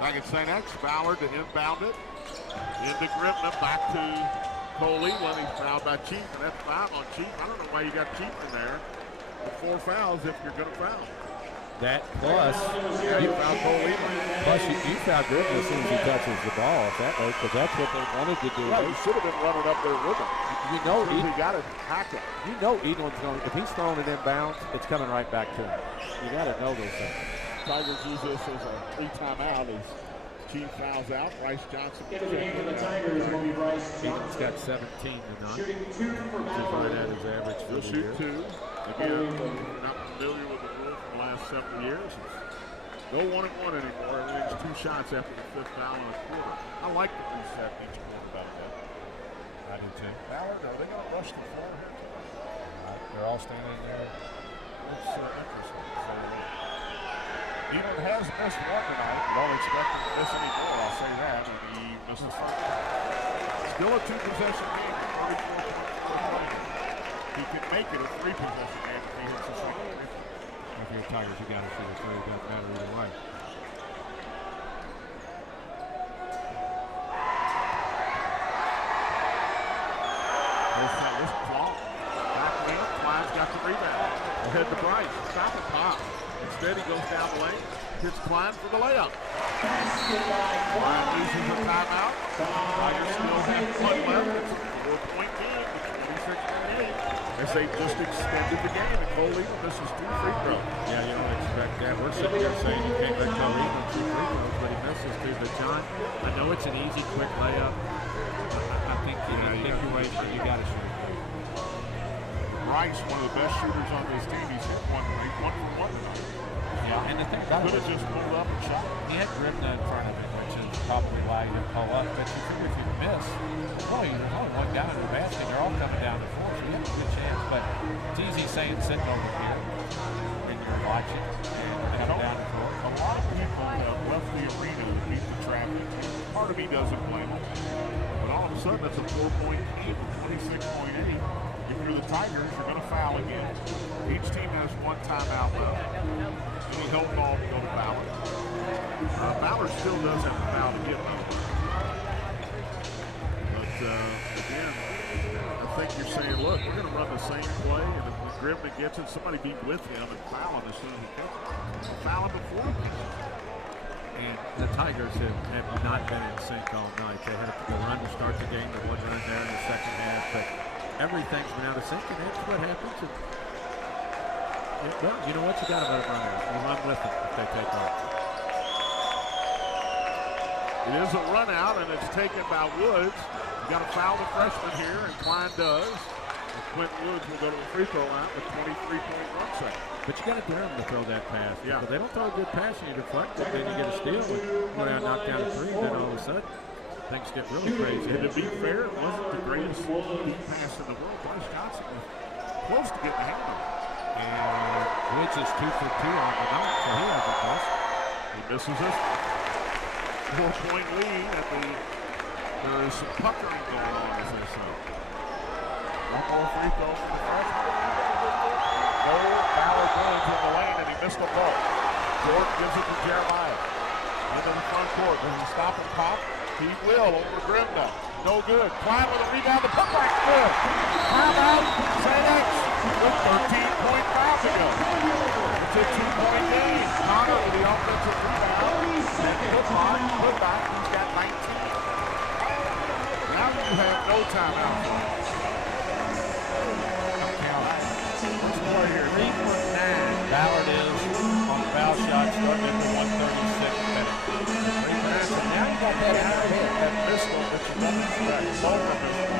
Back at St. X, Ballard to inbound it. Into Gribna, back to Coley when he's fouled by Chief, and that's 5 on Chief. I don't know why you got Chief in there with 4 fouls if you're going to foul. That plus, you foul Coley. Plus you foul Gribna as soon as he touches the ball, if that way, because that's what they wanted to do. Yeah, you should have been running up there with him. You know, he got it hack it. You know Edelin's going, if he's throwing it inbounds, it's coming right back to him. You got to know those things. Tigers use this as a 3-timeout as Chief fouls out. Bryce Johnson. The Tigers will be Bryce Eden's got 17 tonight. shooting 2 for Right at his average for He'll the shoot year. 2. Again, not familiar with the rule for the last several years. No 1-1 anymore. Everything's 2 shots after the 5th foul in a quarter. I like the reset each quarter better than. I do too. Ballard, are they going to rush the floor here? They're all standing there. It's interesting. So, Eland has missed one tonight. Don't expect him to miss any more, I'll say that. And he missed the first. Still a 2-possession game, 34 points. He could make it a 3-possession game if he hits the second. If you're Tigers, you got to shoot a 3. It doesn't matter either way. Rice. Stop and pop. Instead, he goes down the lane. Hits Klein for the layup. Klein loses a timeout. Tigers still have one left. It's a 4-point game. It's 26-8. As they just extended the game. And Cole Eagle misses 2 free throws. Yeah, you don't expect that. We're sitting there saying you can't let Cole Eagle 2 free throws, but he misses 2. But John, I know it's an easy, quick layup. I think in a situation you got to shoot. Rice, one of the best shooters on this team. He's hit 1 for 1 tonight. Yeah, and the thing about Could it, have just pulled up and shot. he had Gribna in front of him, which is probably why he didn't pull up. But you figure if you miss, boy, there's only one guy in the basket. They're all coming down the floor, so you have a good chance. But it's easy saying sitting over here and you're watching and coming down the floor. A lot of people have left the arena to beat the traffic. Part of me doesn't blame them. But all of a sudden, it's a 4-point game, 26.8. If you're the Tigers, you're going to foul again. Each team has 1 timeout left. Any help ball to go to Ballard. Ballard still does have a foul to give them. But again, I think you're saying, look, we're going to run the same play, and if Gribna gets it, somebody be with him and foul him as soon as he catches it. Foul him before he gets it. And the Tigers have not been in sync all night. They had a run to start the game. There was a run there in the second half, but everything's been out of sync, and that's what happens. Well, you know what? You got to let them run out. You run with them if they take off. It is a run out, and it's taken by Woods. You got to foul the freshman here, and Klein does. And Quentin Woods will go to the free throw line with 23.1 seconds. But you got to dare them to throw that pass. Yeah. If they don't throw a good pass and you deflect it, then you get a steal and go down, knock down a 3, and then all of a sudden things get really crazy. And to be fair, it wasn't the greatest deep pass in the world. Bryce Johnson was close to getting a hand on it. And Woods is 2 for 2 on the night, so he hasn't missed. He misses it. 4-point lead, and there is some puckering going on, as they say. One more free throw from the freshman. No, Ballard runs in the lane, and he missed the ball. Jordan gives it to Jeremiah. Into the front court. Does he stop and pop? He will over to Gribna. No good. Klein with a rebound. The putback good. Timeout. St. X with 13.5 to go. It's a 2-point game. Connor with the offensive rebound. And putback. He's got 19. Now you have no timeout. Here. 3.9. Ballard is on foul shot starting at the 136 minute. Now you got that out of here. That pistol that you don't expect. Lower pistol.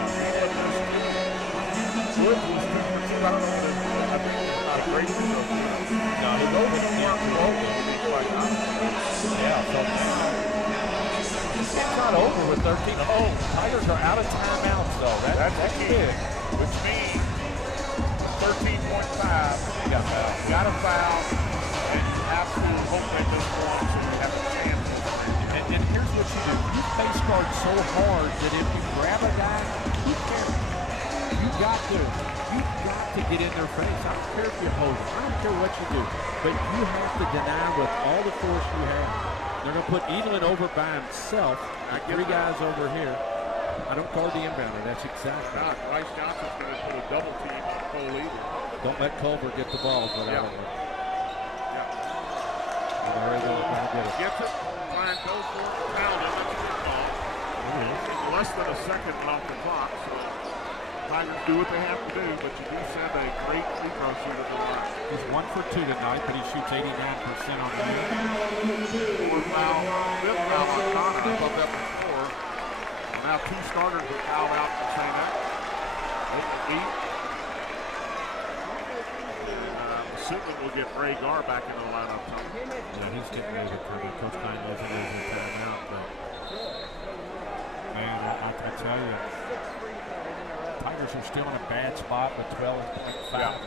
Woods was 2 for 2. I don't know what it is. I think it's not a great pistol. No, he goes to the over. Yeah, so it's not over with 13. Oh, Tigers are out of timeouts, though. That's big. Which means 13.5. You got foul. Got a foul, and you have to hope they miss one so you have a chance. And here's what you do. You face guard so hard that if you grab a guy, you can't. You got to get in their face. I don't care if you hold them. I don't care what you do. But you have to deny with all the force you have. They're going to put Edelin over by himself. I get 3 guys over here. I don't call the inbounder. That's exactly. Now, Bryce Johnson's going to put a double team on Cole Eagle. Don't let Culver get the ball. Yeah. And there he goes. Going to get it. Gets it. Klein goes for it. Fouled him. That's a good call. Less than a second off the clock. So Tigers do what they have to do, but you do send a great free throw shooter to the line. He's 1 for 2 tonight, but he shoots 89% on the year. 4th foul, 5th foul on Connor. I thought that was 4. Now 2 starters are fouled out for St. X. They can beat. Assuming we'll get Ray Garr back into the lineup. Yeah, he's getting ready to cover. Coach Klein knows he needs a timeout, but Man, I tell you, Tigers are still in a bad spot with 12.5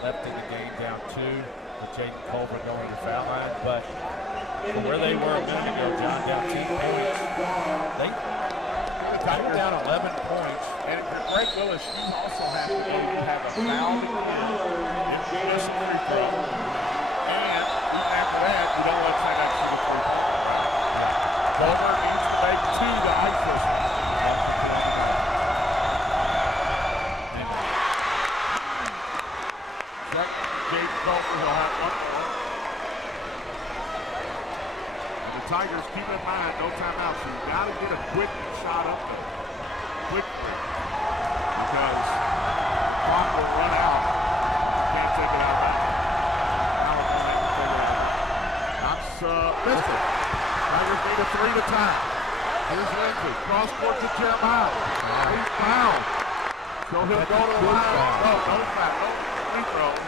left in the game, down 2 with Jaden Culver going to foul line. But from where they were a minute ago, John, down 2 points, they're down 11 points. And if you're Greg Willis, you also have to have a foul to give if you miss a free throw. And even after that, you don't let St. X shoot a free throw. Culver needs to make 2 to ice this one. Jaden Culver will have to Tigers, keep in mind, no timeouts. So you've got to get a quick shot up there. Quick break. Because the clock will run out. You can't take it out of bounds. Missed it. Tigers need a 3 to tie. Here's Lindsay. Cross court to Jeremiah. He's fouled. So he'll go to the line. No foul. No free throws.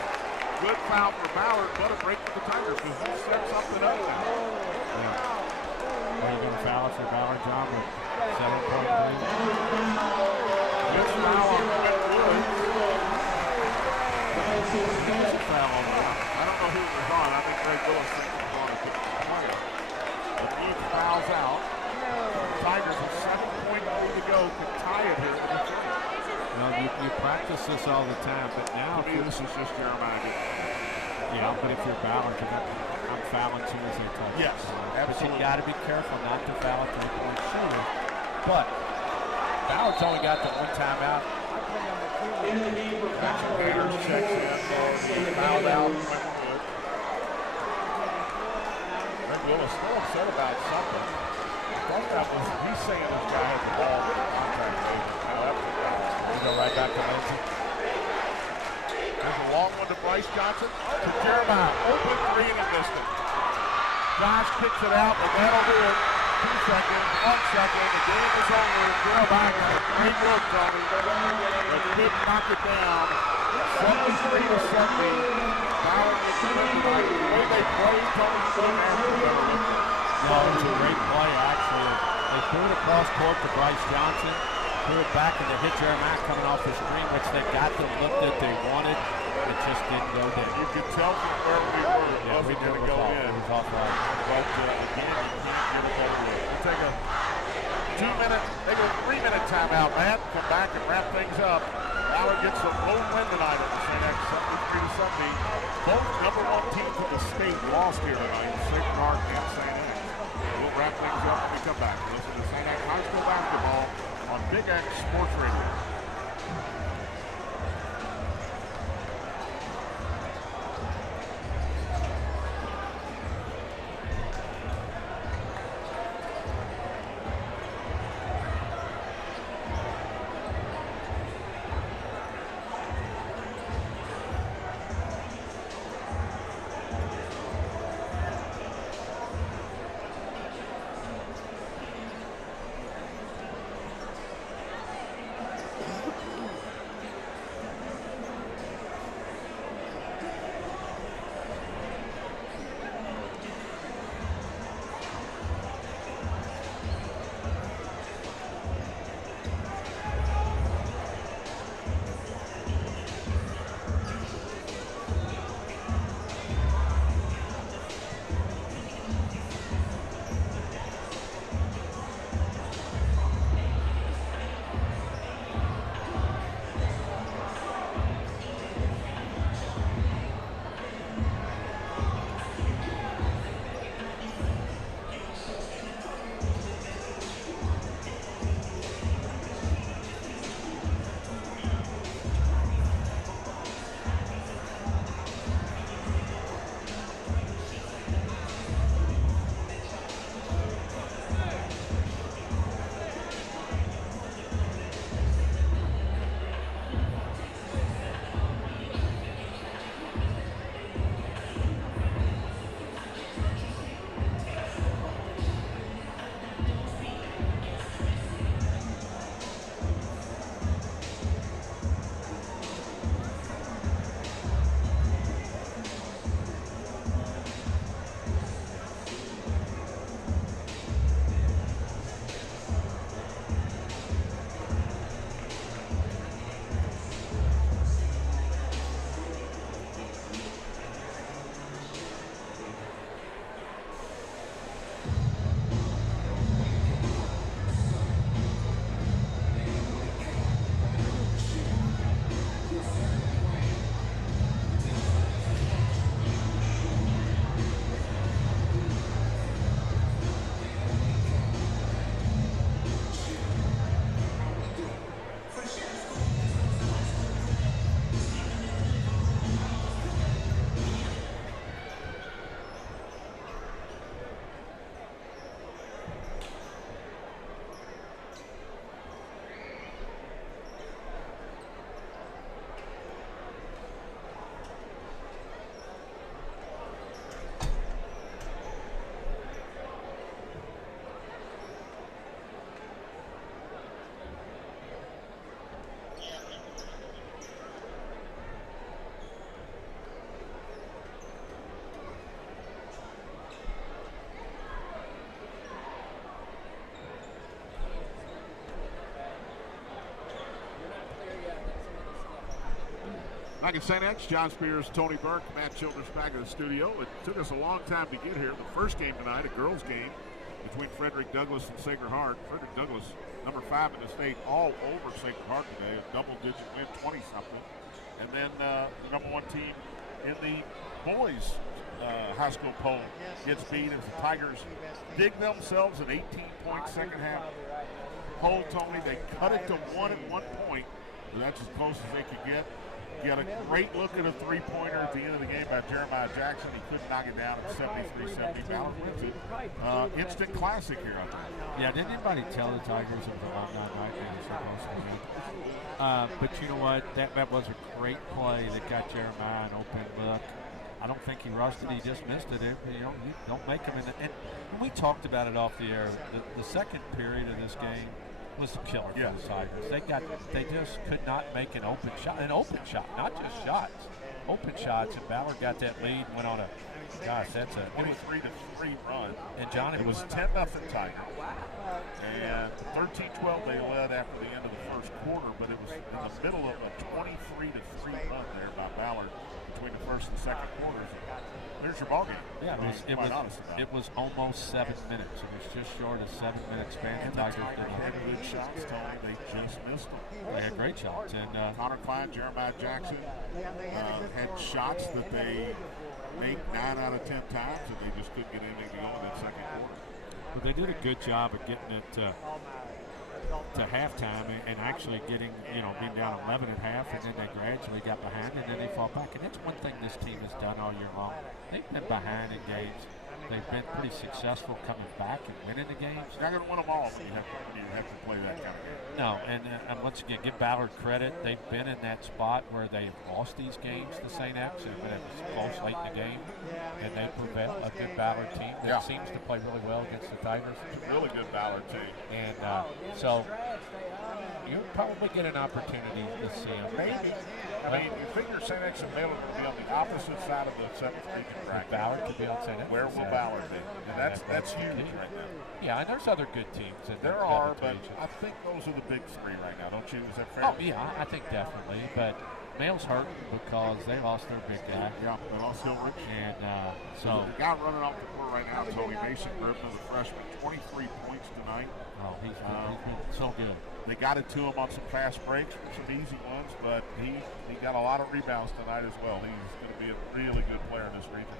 Good foul for Ballard, but a break for the Tigers because he set something up now. Are you going to foul for Ballard, John, with 7.3? Good foul on Quinn Woods. That's a foul on him. I don't know who it was on. I think Greg Willis thinks it was on a player. But he fouls out. Tigers with 7.3 to go can tie it here with a 3. Well, you practice this all the time, but now To me, this is just Jeremiah. Yeah, but if you're Ballard, I'm fouling as soon as they touch. Yes, But absolutely. you got to be careful not to foul a 3-point shooter. But Ballard's only got the one timeout. Jackson Gators checks in. He fouled out. Greg Willis still upset about something. He's saying this guy has the ball with the contact made. We go right back to Lindsay. There's a long one to Bryce Johnson. To Jeremiah. Open 3 and he missed it. Josh kicks it out, but that'll do it. 2 seconds, 1 second. The game is over. Jeremiah got a great look, Tony. But couldn't knock it down. 73 to 70. Ballard was the way they played. Tony couldn't ask for better. No, it was a great play, actually. They threw it across court to Bryce Johnson, threw it back, and they hit Jeremiah coming off the screen, which they got the look that they wanted. It just didn't go there. You could tell from where we were, it Yeah, wasn't going to go in. It was offline. But again, you can't get a better look. We'll take a 2-minute, maybe a 3-minute timeout, Matt. Come back and wrap things up. Ballard gets a low win tonight at the St. X, 73 to 70. Both number 1 teams in the state lost here tonight, St. Mark and St. X. We'll wrap things up when we come back. Listen to St. X High School basketball on Big X Sports Radio. Back at St. X, John Spears, Tony Burke, Matt Childress back in the studio. It took us a long time to get here. The first game tonight, a girls' game between Frederick Douglass and Sacred Heart. Frederick Douglass, number 5 in the state, all over Sacred Heart today, a double-digit win, 20-something. And then the number 1 team in the boys' high school poll gets beat as the Tigers dig themselves an 18-point second half poll, Tony. They cut it to 1 at one point, but that's as close as they could get. Got a great look at a three-pointer at the end of the game by Jeremiah Jackson. He couldn't knock it down at 73-70. Ballard wins it. Instant classic here, I think. Yeah, didn't anybody tell the Tigers it was Alumni night they were supposed to win? But you know what? That was a great play that got Jeremiah an open look. I don't think he rushed it. He just missed it. You don't make him. And we talked about it off the air. The second period of this game was a killer for the Tigers. They just could not make an open shot, not just shots, open shots. And Ballard got that lead, and went on a, gosh, that's a 23-3 run. And John, it was 10-0 Tigers, and 13-12 they led after the end of the first quarter, but it was in the middle of a 23-3 run there by Ballard between the first and second quarters. There's your ballgame. Yeah, it was almost 7 minutes. It was just short of 7 minutes span. The Tigers had good shots, Tony. They just missed them. They had great shots. And Connor Klein, Jeremiah Jackson had shots that they make 9 out of 10 times, and they just couldn't get anything to go in that second quarter. But they did a good job of getting it to halftime and actually getting, being down 11 at half, and then they gradually got behind, and then they fought back. And that's one thing this team has done all year long. They've been behind in games. They've been pretty successful coming back and winning the games. You're not going to win them all when you have to play that kind of game. No, and once again, give Ballard credit. They've been in that spot where they've lost these games to St. X. They've been close late in the game, and they prevail. A good Ballard team that seems to play really well against the Tigers. It's a really good Ballard team. And so you'll probably get an opportunity to see them. Maybe. I mean, you figure St. X and Baylor will be on the opposite side of the 7th region bracket. Ballard could be on St. X. Where will Ballard be? And that's huge right now. Yeah, and there's other good teams. There are, but I think those are the big 3 right now, don't you? Is that fair? Oh, yeah, I think definitely. But Mail's hurt because they lost their big guy. Yeah, they lost Hilrich. And so the guy running off the court right now, Tony Mason Griffin, the freshman, 23 points tonight. Oh, he's been so good. They got it to him on some fast breaks, some easy ones, but he got a lot of rebounds tonight as well. He's going to be a really good player in this region.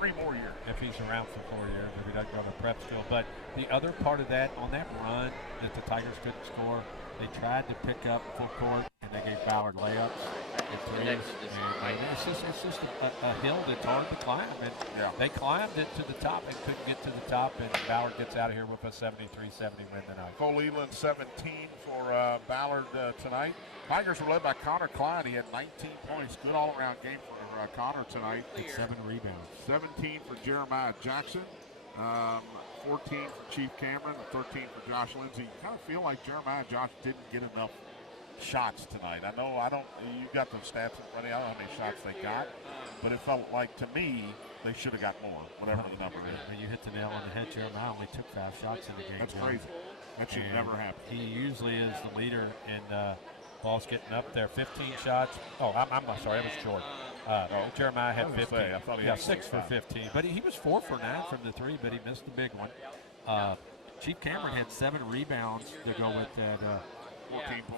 3 more years. If he's around for 4 years, if he doesn't go to prep school. But the other part of that, on that run that the Tigers couldn't score, they tried to pick up full court, and they gave Ballard layups and threes. And it's just a hill that's hard to climb. And they climbed it to the top and couldn't get to the top, and Ballard gets out of here with a 73-70 win tonight. Cole Eland, 17 for Ballard tonight. Tigers were led by Connor Klein. He had 19 points. Good all-around game for Connor tonight. 7 rebounds. 17 for Jeremiah Jackson. 14 for Chief Cameron. 13 for Josh Lindsay. You kind of feel like Jeremiah Josh didn't get enough shots tonight. You got the stats in front of you. I don't know how many shots they got, but it felt like, to me, they should have got more, whatever the number is. You hit the nail on the head. Jeremiah only took 5 shots in the game. That's crazy. That should never happen. He usually is the leader in balls getting up there. 15 shots. Oh, I'm sorry. It was short. Jeremiah had 15. I thought he had 6 for 15. But he was 4 for 9 from the 3, but he missed the big one. Chief Cameron had 7 rebounds to go with that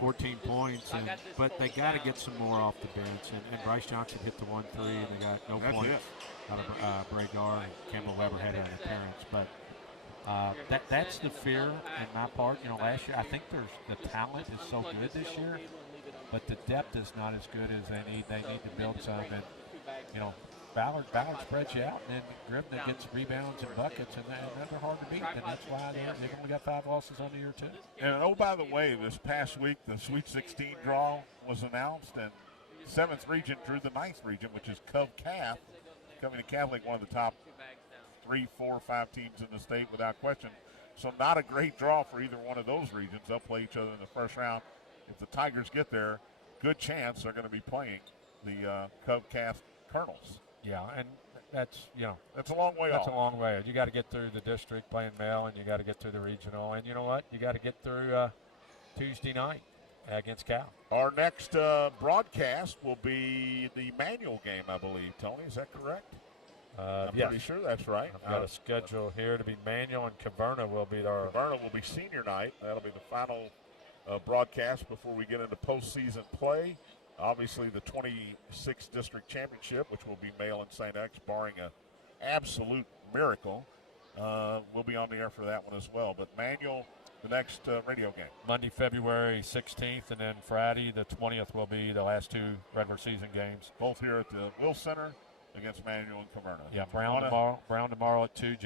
14 points. But they got to get some more off the bench. And Bryce Johnson hit the 1 3, and they got no points out of Bragar. And Campbell Weber had an appearance. But that's the fear in my part. Last year, I think the talent is so good this year, but the depth is not as good as they need. They need to build some, and Ballard spreads you out, and then Gribna gets rebounds and buckets, and they're hard to beat, and that's why they've only got 5 losses on the year too. And by the way, this past week the Sweet 16 draw was announced, and 7th region drew the 9th region, which is Cove-Cath, coming to Catholic, one of the top 3, 4, 5 teams in the state without question. So not a great draw for either one of those regions. They'll play each other in the first round. If the Tigers get there, good chance they're going to be playing the Cove-Cath Colonels. Yeah, and that's that's a long way off. That's a long way. You got to get through the district playing Male, and you got to get through the regional, and you know what? You got to get through Tuesday night against Cal. Our next broadcast will be the Manual game, I believe. Tony, is that correct? I'm pretty sure that's right. I've got a schedule here to be Manual, and Caverna will be our. Caverna will be senior night. That'll be the final broadcast before we get into postseason play. Obviously, the 26th district championship, which will be male in St. X, barring an absolute miracle, we'll be on the air for that one as well. But Manual, the next radio game. Monday, February 16th, and then Friday, the 20th, will be the last 2 regular season games. Both here at the Will Center against Manual and Caverna. Yeah, Brown tomorrow at 2,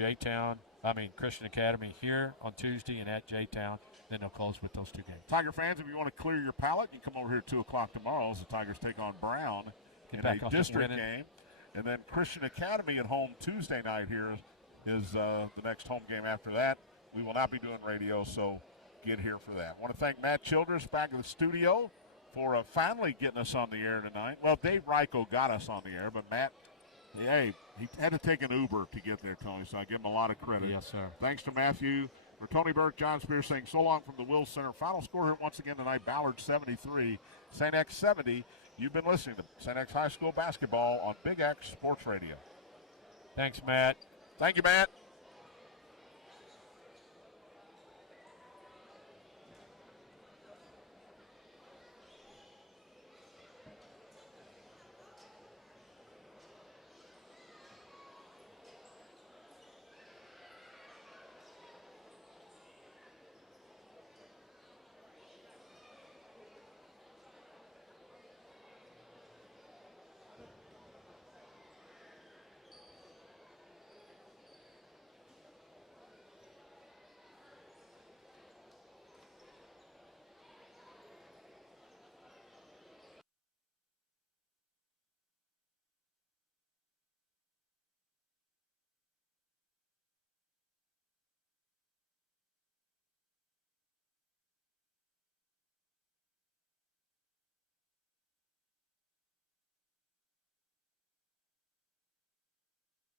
Christian Academy here on Tuesday and at J-Town. Then they'll close with those 2 games. Tiger fans, if you want to clear your palate, you come over here at 2 o'clock tomorrow as the Tigers take on Brown in a district game. And then Christian Academy at home Tuesday night here is the next home game after that. We will not be doing radio, so get here for that. I want to thank Matt Childress back in the studio for finally getting us on the air tonight. Well, Dave Ryko got us on the air, but Matt, hey, he had to take an Uber to get there, Tony, so I give him a lot of credit. Yes, sir. Thanks to Matthew. For Tony Burke, John Spears saying so long from the Will Center. Final score here once again tonight, Ballard 73, St. X 70. You've been listening to St. X High School basketball on Big X Sports Radio. Thanks, Matt. Thank you, Matt.